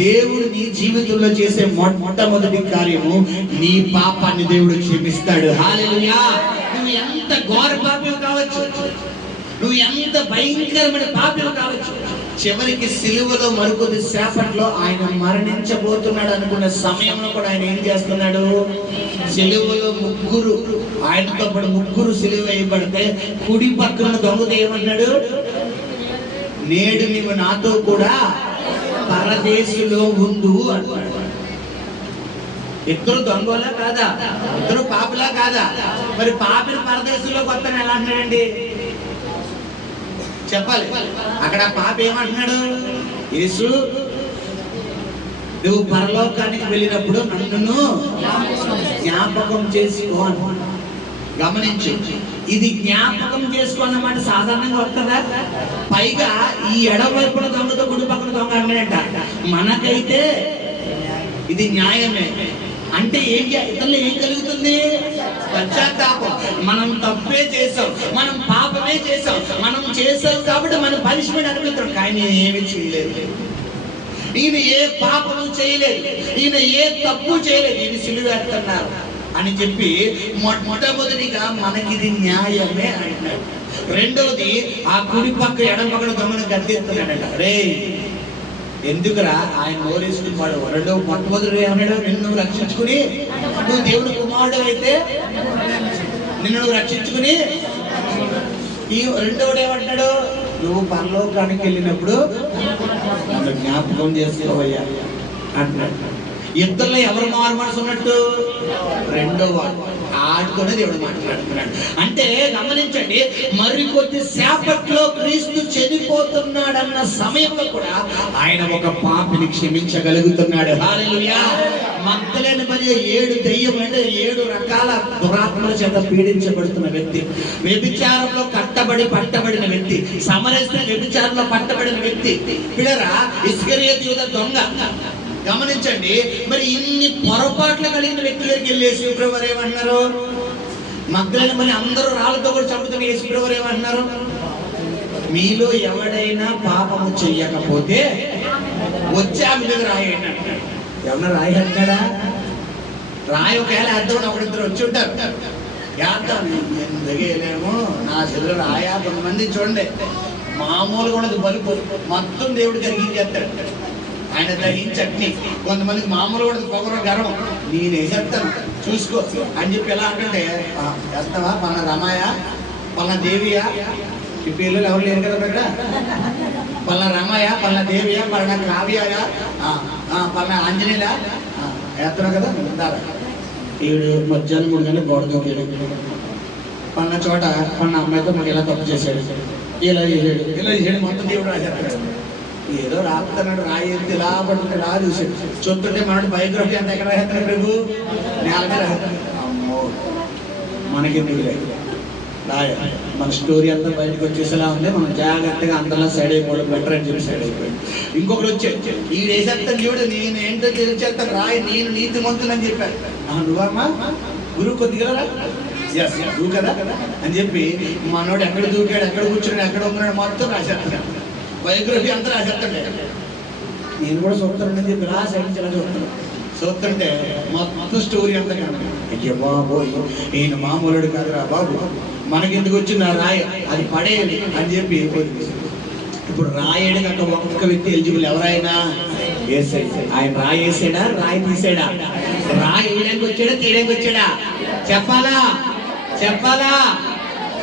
దేవుడు నీ జీవితంలో చేసే మొట్టమొదటి కార్యము నీ పాపాన్ని దేవుడు క్షమిస్తాడు. హల్లెలూయా. నువ్వు ఎంత ఘోర పాపం కావచ్చు, నువ్వు ఎంత భయంకరమైన పాపం కావచ్చు, చివరికి సిలువలో మరికొద్ది సేపట్లో ఆయన మరణించబోతున్నాడు అనుకున్న సమయంలో కూడా ఆయన ఏం చేస్తున్నాడు? సిలువలో ఆయనతో పాటు ముగ్గురు సిలువ వేయబడితే కుడి పక్కన దొంగతో ఏమన్నాడు? నేడు నీవు నాతో కూడా పరదేశంలో ఉండు అన్నాడు. ఇద్దరు దొంగలా కాదా? ఇద్దరు పాపలా కాదా? మరి పాపిని పరదేశంలో కొత్తని ఎలా అంటున్నాడండి? చెప్పాలి. అక్కడ పాప ఏమంటున్నాడు? యేసు, నువ్వు పరలోకానికి వెళ్ళినప్పుడు నన్ను జ్ఞాపకం చేసుకో అన్నాడు. గమనించు, ఇది జ్ఞాపకం చేసుకోన్నమాట సాధారణంగా వస్తుందా? పైగా ఈ ఎడవైపున దొంగతో కుడి పక్కన దొంగ అన్నాడంట. మనకైతే ఇది న్యాయమే. అంటే ఇతరులు ఏం కలుగుతుంది? పశ్చాత్తాపం. మనం తప్పే చేసాం, మనం పాపమే చేసాం, మనం చేసాం కాబట్టి మనం పనిష్మెంట్ అనుకుంటాం. కానీ ఏమి చేయలేదు. ఈయన ఏ పాపము చేయలేదు, ఈయన ఏ తప్పు చేయలేదు, ఈయన సిలువ వేస్తున్నారు అని చెప్పి మొట్టమొదటిగా మనకిది న్యాయమే అంటున్నాడు. రెండవది, ఆ కుడి పక్క ఎడం పక్కన దొంగను గద్దెత్తున్నాడట. రే ఎందుకురా ఆయన నోరేసుకున్నాడు? మొట్టమొదటి ఏమన్నాడు? నిన్ను రక్షించుకుని, నువ్వు దేవుని కుమారుడు అయితే నిన్ను నువ్వు రక్షించుకుని. ఈ రెండవడు ఏమంటాడు? నువ్వు పరలోకానికి వెళ్ళినప్పుడు నన్ను జ్ఞాపకం చేసుకోవయ్యా అంటున్నాడు. ఇద్దరులో ఎవరు మారు మనసు ఉన్నట్టు? రెండో వాడు. ఆడుతోనే దేవుడు మాట్లాడుతున్నాడు. అంటే గమనించండి, మరికొద్ది సేపట్లో క్రీస్తు చనిపోతున్నాడన్న సమయంలో కూడా ఆయన ఒక పాపిని క్షమించగలుగుతున్నాడు. హల్లెలూయా. మగ్దలేని మరియు 7 దెయ్యం అంటే 7 రకాల దురాత్మల చేత పీడించబడుతున్న వ్యక్తి, వ్యభిచారంలో పట్టబడిన వ్యక్తి, సమరస్త వ్యభిచారంలో పట్టబడిన వ్యక్తి, పిల్లరా ఇస్కరియోతు యూదా దొంగ. గమనించండి, మరి ఇన్ని పొరపాట్లు కలిగిన వ్యక్తులకి వెళ్ళి యేసుప్రభువారు ఏమన్నారు? మగ్దలేని మరి అందరూ రాళ్ళతో కూడా చంపుతున్న యేసుప్రభువారు ఏమన్నారు? మీలో ఎవడైనా పాపము చెయ్యకపోతే వచ్చి ఆ మీద రాయండి అంటాడు. ఎవరన్నా రాయి అంటాడా? రాయి ఒకవేళ అర్థం ఒకరిద్దరు వచ్చి ఉంటారు. ఎందుకేమో నా చెల్లెలు రాయా. కొంతమంది చూడండి, మామూలుగా ఉండదు బలుపు, మొత్తం దేవుడు కరిగించేస్తాడు. ఆయన దహించి చట్నీ. కొంతమందికి మామూలు కూడా పొగరు గర్వం, నేను వేసేస్తాను చూసుకో అని చెప్పి ఎలా అంటే, వేస్తావా? పలానా రమాయా, పలానా దేవియా, ఈ పిల్లలు ఎవరు లేరు కదా బిడ్డ, పలానా రమాయా, పలానా దేవియా, పలానా కావ్యాయా, పలానా ఆంజనేయులా వేస్తున్నావు కదా. ఉంటారా ఈడు మధ్యాహ్నం 3 గంటలకు గోడ దూకాడు, పలానా చోట పలానా అమ్మాయితో మాకు ఇలా తప్పు చేశాడు, ఇలా చేసాడు మొత్తం దేవుడు రాసేస్తాడు. ఏదో రాస్తున్నాడు, రాయి ఎత్తి ఇలా పట్టుకుంటే రా చూసాడు. చూస్తుంటే మనడు బయోగ్రఫీ అంతా ఎక్కడ రాస్తాడు ప్రభు? నేల మీద రాస్తాడు. అమ్మో, మనకెందుకు లేదు రాయ, మన స్టోరీ అంతా బయటకు వచ్చేసేలా ఉంది. మనం జాగ్రత్తగా అంతలా సైడ్ అయిపోవడం బెటర్ అని చెప్పి సైడ్ అయిపోయాడు. ఇంకొకటి వచ్చాడు, ఈ వేసేస్తాను చూడు, నేను ఏంటో తెలిసేస్తాను రాయి, నేను నీతి మంతులని చెప్పాను. నువ్వమ్మా గురువు కొద్దిగా రా, నువ్వు కదా అని చెప్పి మనోడు ఎక్కడ దూకాడు, ఎక్కడ కూర్చున్నాడు, ఎక్కడ ఉన్నాడు మొత్తం రాసేస్తాడు. బయోగ్రఫీ అంతా రాసేస్తాడు. నేను కూడా చూస్తానని చెప్పి రాసేలా చూస్తాను. చూస్తుంటే మొత్తం స్టోరీ అంతా కానీ అయ్యో బాబోయ్, ఈయన మామూలుడు కాదురా బాబు, మనకెందుకు వచ్చింది ఆ రాయి, అది పడేయాలి అని చెప్పి ఇప్పుడు రాయడానికి అక్కడ ఒక్క వ్యక్తి ఎలిజిబుల్, ఎవరైనా ఆయన రాయి వేసాడా, రాయి తీసాడా? రాయి వేయడానికి వచ్చాడా, తీయడానికి వచ్చాడా? చెప్పాలా చెప్పాలా?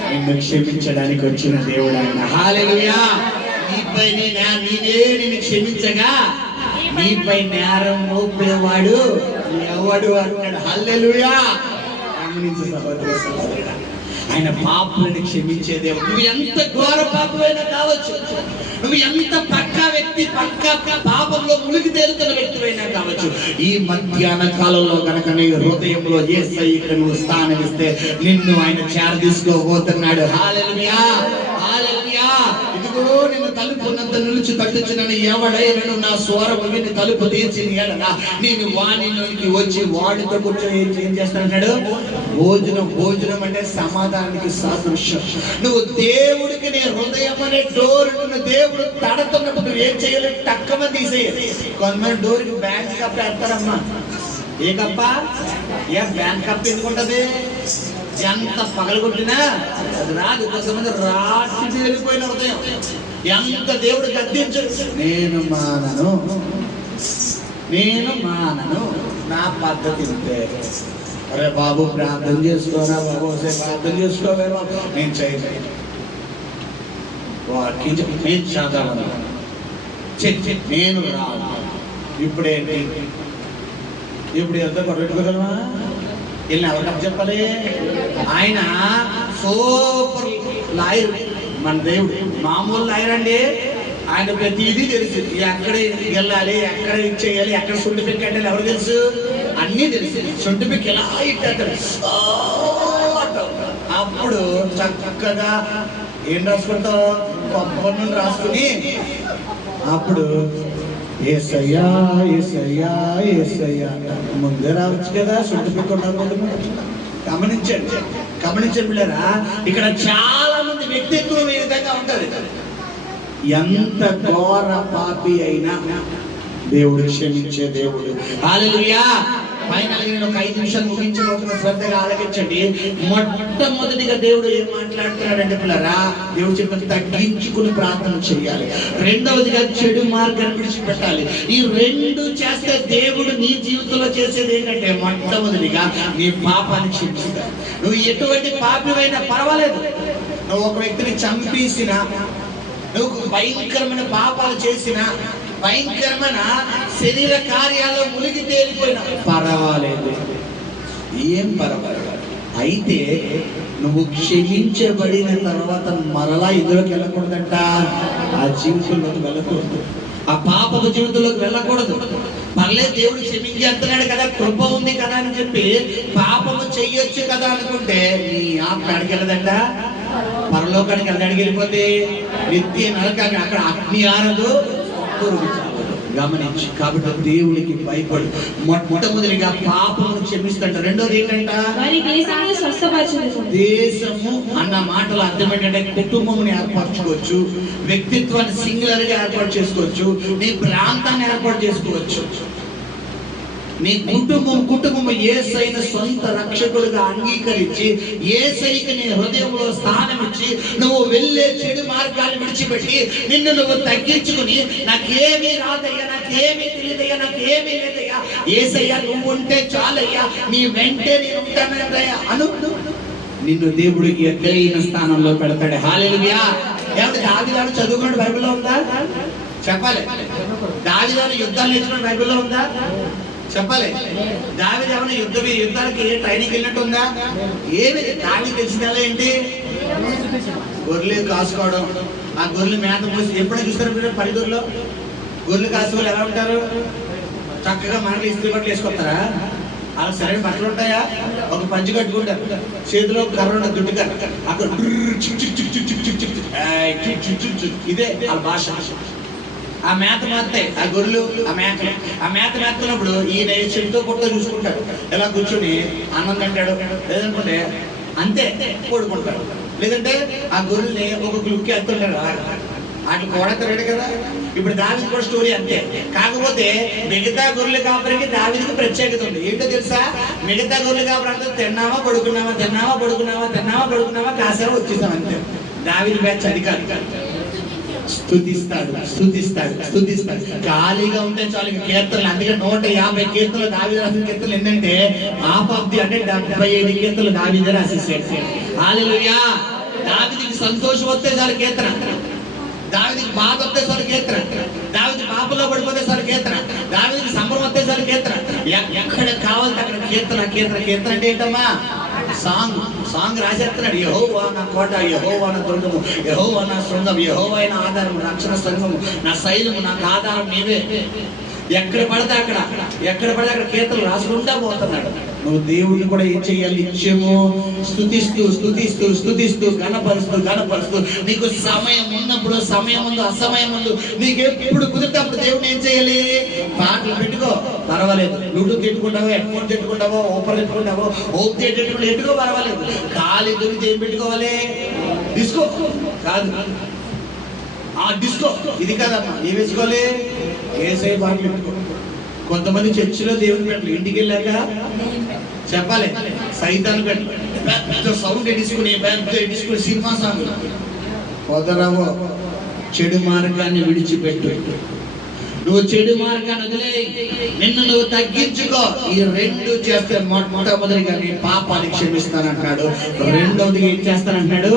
నిన్ను క్షమించడానికి వచ్చిన దేవుడు ఆయన. హల్లెలూయా. నీపై నేనే నిన్ను క్షమించగా నీపై నేరం మోపేవాడు ఎవడు అన్నాడు. హల్లెలూయా. గమనించు సహోదర సహోదరుడా, ఆయన పాపులను క్షమించే దేవుడు. నువ్వు ఎంత ఘోర పాపమైనా కావచ్చు, నువ్వు ఎంత పక్కా వ్యక్తి, పక్కా పాపంలో మునిగి తేలుతున్న వ్యక్తివైనా కావచ్చు, ఈ మధ్యాహ్న కాలంలో కనుక నీ హృదయంలో యేసయ్యకు నువ్వు స్థానమిస్తే నిన్ను ఆయన చేర తీసుకోబోతున్నాడు. హల్లెలూయా హల్లెలూయా. ఇదిగో నిన్ను తలుపున్నంత నిలిచి తట్టుచునని ఎవడైనను నా స్వరము విని తలుపు తీర్చింది ఎడలా నేను వాణిలోనికి వచ్చి వాడితో కూర్చొని ఏం చేస్తానంటాడు? భోజనం అంటే సమాధానానికి సాదృశ్యం. నువ్వు దేవుడికి నీ హృదయం అనే డోరును దేవుడు తడుతున్నప్పుడు నువ్వు ఏం చేయలేదు, టక్కమ తీసేయాలి. కొంతమంది డోర్కి బ్యాంక్ కప్ వేస్తారమ్మా. ఏ కప్ప? ఏ బ్యాంక్ కప్ ఎందుకుంటది? ఎంత పగలగొట్టినా అది రాదు. కొంతమంది రాసి వెళ్ళిపోయిన హృదయం. ఎంత దేవుడు గద్దించు, నేను మానను నా పద్ధతి ఉంటే. అరే బాబు ప్రార్థన చేసుకోరా బాబు, ప్రార్థన చేసుకోవేమో, నేను చేయలేదు వారికి నేను చదవను, నేను రాను. ఇప్పుడేంటి, ఇప్పుడు ఎంత కొట్టుకోగలమా? వీళ్ళని ఎవరికి చెప్పాలి? ఆయన సూపర్ లాయర్ మన దేవుడు. మామూలు లాయర్ అండి, ఆయన ప్రతిదీ తెలుసు. ఎక్కడ వెళ్ళాలి, ఎక్కడ ఇచ్చేయాలి, ఎక్కడ సొంటి పెట్టి అంటే ఎవరు తెలుసు? అన్నీ తెలుసు. సొంటి పెట్టి ఎలా ఇట్టాడు. అప్పుడు చక్కగా ఏం రాసుకుంటావు? కొబ్బరి నుండి రాసుకుని అప్పుడు ఏసయ్యా ఏసయ్యా ఏసయ్యా ముందే రావచ్చు కదా, సొంటి పెట్టి. గమనించండి పిల్లరా, ఇక్కడ చాలా మంది వ్యక్తిత్వం ఈ విధంగా ఉంటది. ఎంత ఘోర పాపి అయినా దేవుడు క్షమించే దేవుడు. హల్లెలూయా. ఫైనల్ నేను ఒక 5 నిమిషాలు ముగించబోతున్న, శ్రద్ధగా ఆలకించండి. మొట్టమొదటిగా దేవుడు ఏం మాట్లాడుతున్నాడంటే పిల్లరా, దేవుడు చెప్పిన తగ్గించుకుని ప్రార్థన చేయాలి. రెండవదిగా చెడు మార్గాన్ని విడిచిపెట్టాలి. ఈ రెండు చేస్తే దేవుడు నీ జీవితంలో చేసేది ఏంటంటే, మొట్టమొదటిగా నీ పాపాన్ని క్షమిస్తాడు. నువ్వు ఎటువంటి పాపివైనా పర్వాలేదు, నువ్వు ఒక వ్యక్తిని చంపేసినా, నువ్వు భయంకరమైన పాపాలు చేసిన, భయంకరమైన శరీర కార్యాల్లో మునిగి తేలిపోయినా పర్వాలేదు, ఏం పర్వాలేదు. అయితే నువ్వు క్షమించబడిన తర్వాత మరలా ఇందులోకి వెళ్ళకూడదంట. ఆ జీవితంలోకి వెళ్ళకూడదు, ఆ పాపపు జీవితంలోకి వెళ్ళకూడదు. మళ్ళీ దేవుడు క్షమించేస్తున్నాడు కదా, కృప ఉంది కదా అని చెప్పి పాపము చెయ్యొచ్చు కదా అనుకుంటే నీ ఆత్మ అడిగెళ్ళదంట, పరలోకానికి వెళ్ళిపోతే నిత్య నరకాన్ని, అక్కడ అగ్ని ఆరదు, గమనించి. కాబట్టి దేవుడికి భయపడు. మొట్టమొదటిగా పాపమును క్షమిస్తాడు. రెండోది ఏంటంట? దేశము అన్న మాటలు అర్థం ఏంటంటే, కుటుంబముని ఏర్పరచుకోవచ్చు, వ్యక్తిత్వాన్ని సింగులర్ గా ఏర్పాటు చేసుకోవచ్చు, నీ ప్రాంతాన్ని ఏర్పాటు చేసుకోవచ్చు. నీ కుటుంబం యేసయ్యను సొంత రక్షకుడుగా అంగీకరించి యేసయ్యకి నీ హృదయంలో స్థానం ఇచ్చి నువ్వు వెళ్ళే చెడు మార్గాన్ని విడిచిపెట్టి నిన్ను నువ్వు తగ్గించుకుని, నాకేమీ రాదయ్యా, నాకేమీ తెలియదయ్యా, నాకేమీ లేదయ్యా, యేసయ్య నువ్వు ఉంటే చాలయ్యా, నీ వెంటే నేను ఉంటానయ్యా అను, నిన్ను దేవుడికి ఎక్కడైన స్థానంలో పెడతాడు. హల్లెలూయా. ఏమంటే దావీదు చదువుకున్నాడు, బైబిల్లో ఉందా? చెప్పాలి. దావీదు యుద్ధాలు నేర్చుకున్న బైబిల్లో ఉందా? చెప్పాలి. దావీదు ఏమైనా యుద్ధాలకి ట్రైనింగ్ వెళ్ళినట్టు ఉందా? ఏమి దావీదు తెలిసిందా ఏంటి? గొర్రెలు కాసుకోవడం, ఆ గొర్రెలు మేత పోసి. ఎప్పుడైనా చూస్తారు మీరు పల్లెటూరులో గొర్రెలు కాసే వాళ్ళు ఎలా ఉంటారు? చక్కగా మనకి ఇస్త్రీ బట్టలు వేసుకొస్తారా? అలా సరైన బట్టలు ఉంటాయా? ఒక పంచి కట్టుకుంటారు, చేతిలో కర్ర ఉన్న దుడ్డు కర్ర, అక్కడ చిక్ చిక్ చిక్ చిక్ చిక్ చిక్ చిక్ ఏయ్ చిక్ చిక్ చిక్ చిక్. ఇదే ఆ భాష. ఆ మేత మేస్తాయి ఆ గొర్రెలు, ఆ మేత మేస్తున్నప్పుడు ఈయన చెట్టుతో పొట్టతో చూసుకుంటాడు, ఎలా కూర్చొని అన్నం తింటాడు, లేదనుకుంటే అంతే పడుకుంటాడు, లేదంటే ఆ గొర్రెల్ని ఒక గ్లుక్కి ఎత్తుంటాడు. అట్లా కూడా తిరగడు కదా. ఇప్పుడు దావీదు కూడా స్టోరీ అంతే. కాకపోతే మిగతా గొర్రెల కాపరికి దావీదుకి ప్రత్యేకత ఉంది. ఏంటో తెలుసా? మిగతా గొర్రెల కాపరి అంతా తిన్నావా పడుకున్నావా, తిన్నావా పడుకున్నావా, తిన్నావా పడుకున్నావా, కాసేవా వచ్చేసాం అంతే. దావీదు బ్యాచ్ అధికారి స్తుతిస్తాడు స్తుతిస్తాడు స్తుతిస్తాడు. ఖాళీగా ఉంటే చాలు కీర్తనలు. అందుకే 150 కీర్తనలు దావీదు రాసిన కీర్తనలు ఏంటంటే ఆపబ్ది అంటే 75 కీర్తనలు దావీదే రాసేసాడు. హల్లెలూయా. దావీదుకి సంతోషం వస్తే చాలు కీర్తన, దావీదుకి బాధ వస్తే చాలు కీర్తన, దావీదు పాపంలో పడిపోతే చాలు కీర్తన, దావీదుకి సంబరం వస్తే చాలు కీర్తన. ఎక్కడ కావాలంటే అక్కడ కీర్తన కీర్తన కీర్తన అంటే ఏంటమ్మా? సాంగ్ రాసేస్తున్నాడు. యెహోవా నా కోట, యెహోవా నా దుర్గము, యెహోవా నా శృంగం, యెహోవా నా ఆధారం, రక్షణ సంఘము, నా శైలము, నాకు ఆధారం నీవే. ఎక్కడ పడితే అక్కడ కీర్తనలు రాసుకుంటా పోతున్నాడు. నువ్వు దేవుడిని కూడా ఏం చెయ్యాలి? నిత్యము స్తుతిస్తూ స్తుతిస్తూ స్తుతిస్తూ గణపరుస్తూ నీకు సమయం ఉన్నప్పుడు, సమయం ముందు, అసమయం ముందు, నీకు ఎప్పుడు కుదిరితే అప్పుడు దేవుడిని ఏం చేయాలి? పాటలు పెట్టుకో, పర్వాలేదు. బ్లూటూత్ పెట్టుకుంటావో, హెడ్ ఫోన్ పెట్టుకుంటావో, ఓపర్ పెట్టుకుంటావో, హోమ్ థియేటర్ పెట్టుకో, పర్వాలేదు. ఖాళీ దొరికితే ఏం పెట్టుకోవాలి? డిస్కో కాదు, ఆ డిస్కో ఇది కాదమ్మా. ఏం వేసుకోవాలి? ఏసై పాటలు పెట్టుకో. కొంతమంది చర్చిలో దేవుని పెట్టలు, ఇంటికి వెళ్ళాక చెప్పాలి సైతాన్ని పెట్టు, పెద్ద సౌండ్ ఎడుచుకుని సినిమా సాంగ్. పొదరవో చెడు మార్గాన్ని విడిచిపెట్టు, నువ్వు చెడు మార్గాన్ని వదిలే, నిన్ను నువ్వు తగ్గించుకో. ఈ 2 చేస్తే మొట్టమొదటిగా నీ పాపాన్ని క్షమిస్తానంటాడు. రెండవదిగా ఏం చేస్తానంటున్నాడు?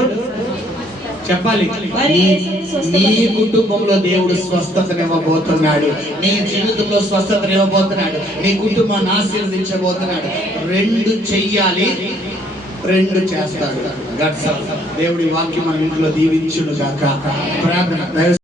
చెప్పాలి. నీ కుటుంబంలో దేవుడు స్వస్థతనివ్వబోతున్నాడు, నీ జీవితంలో స్వస్థతనివ్వబోతున్నాడు, నీ కుటుంబాన్ని ఆశీర్వదించబోతున్నాడు. 2 చెయ్యాలి, 2 చేస్తాడు. దేవుడి వాక్యం మన ఇంట్లో దీవించును గాక. ప్రార్థన.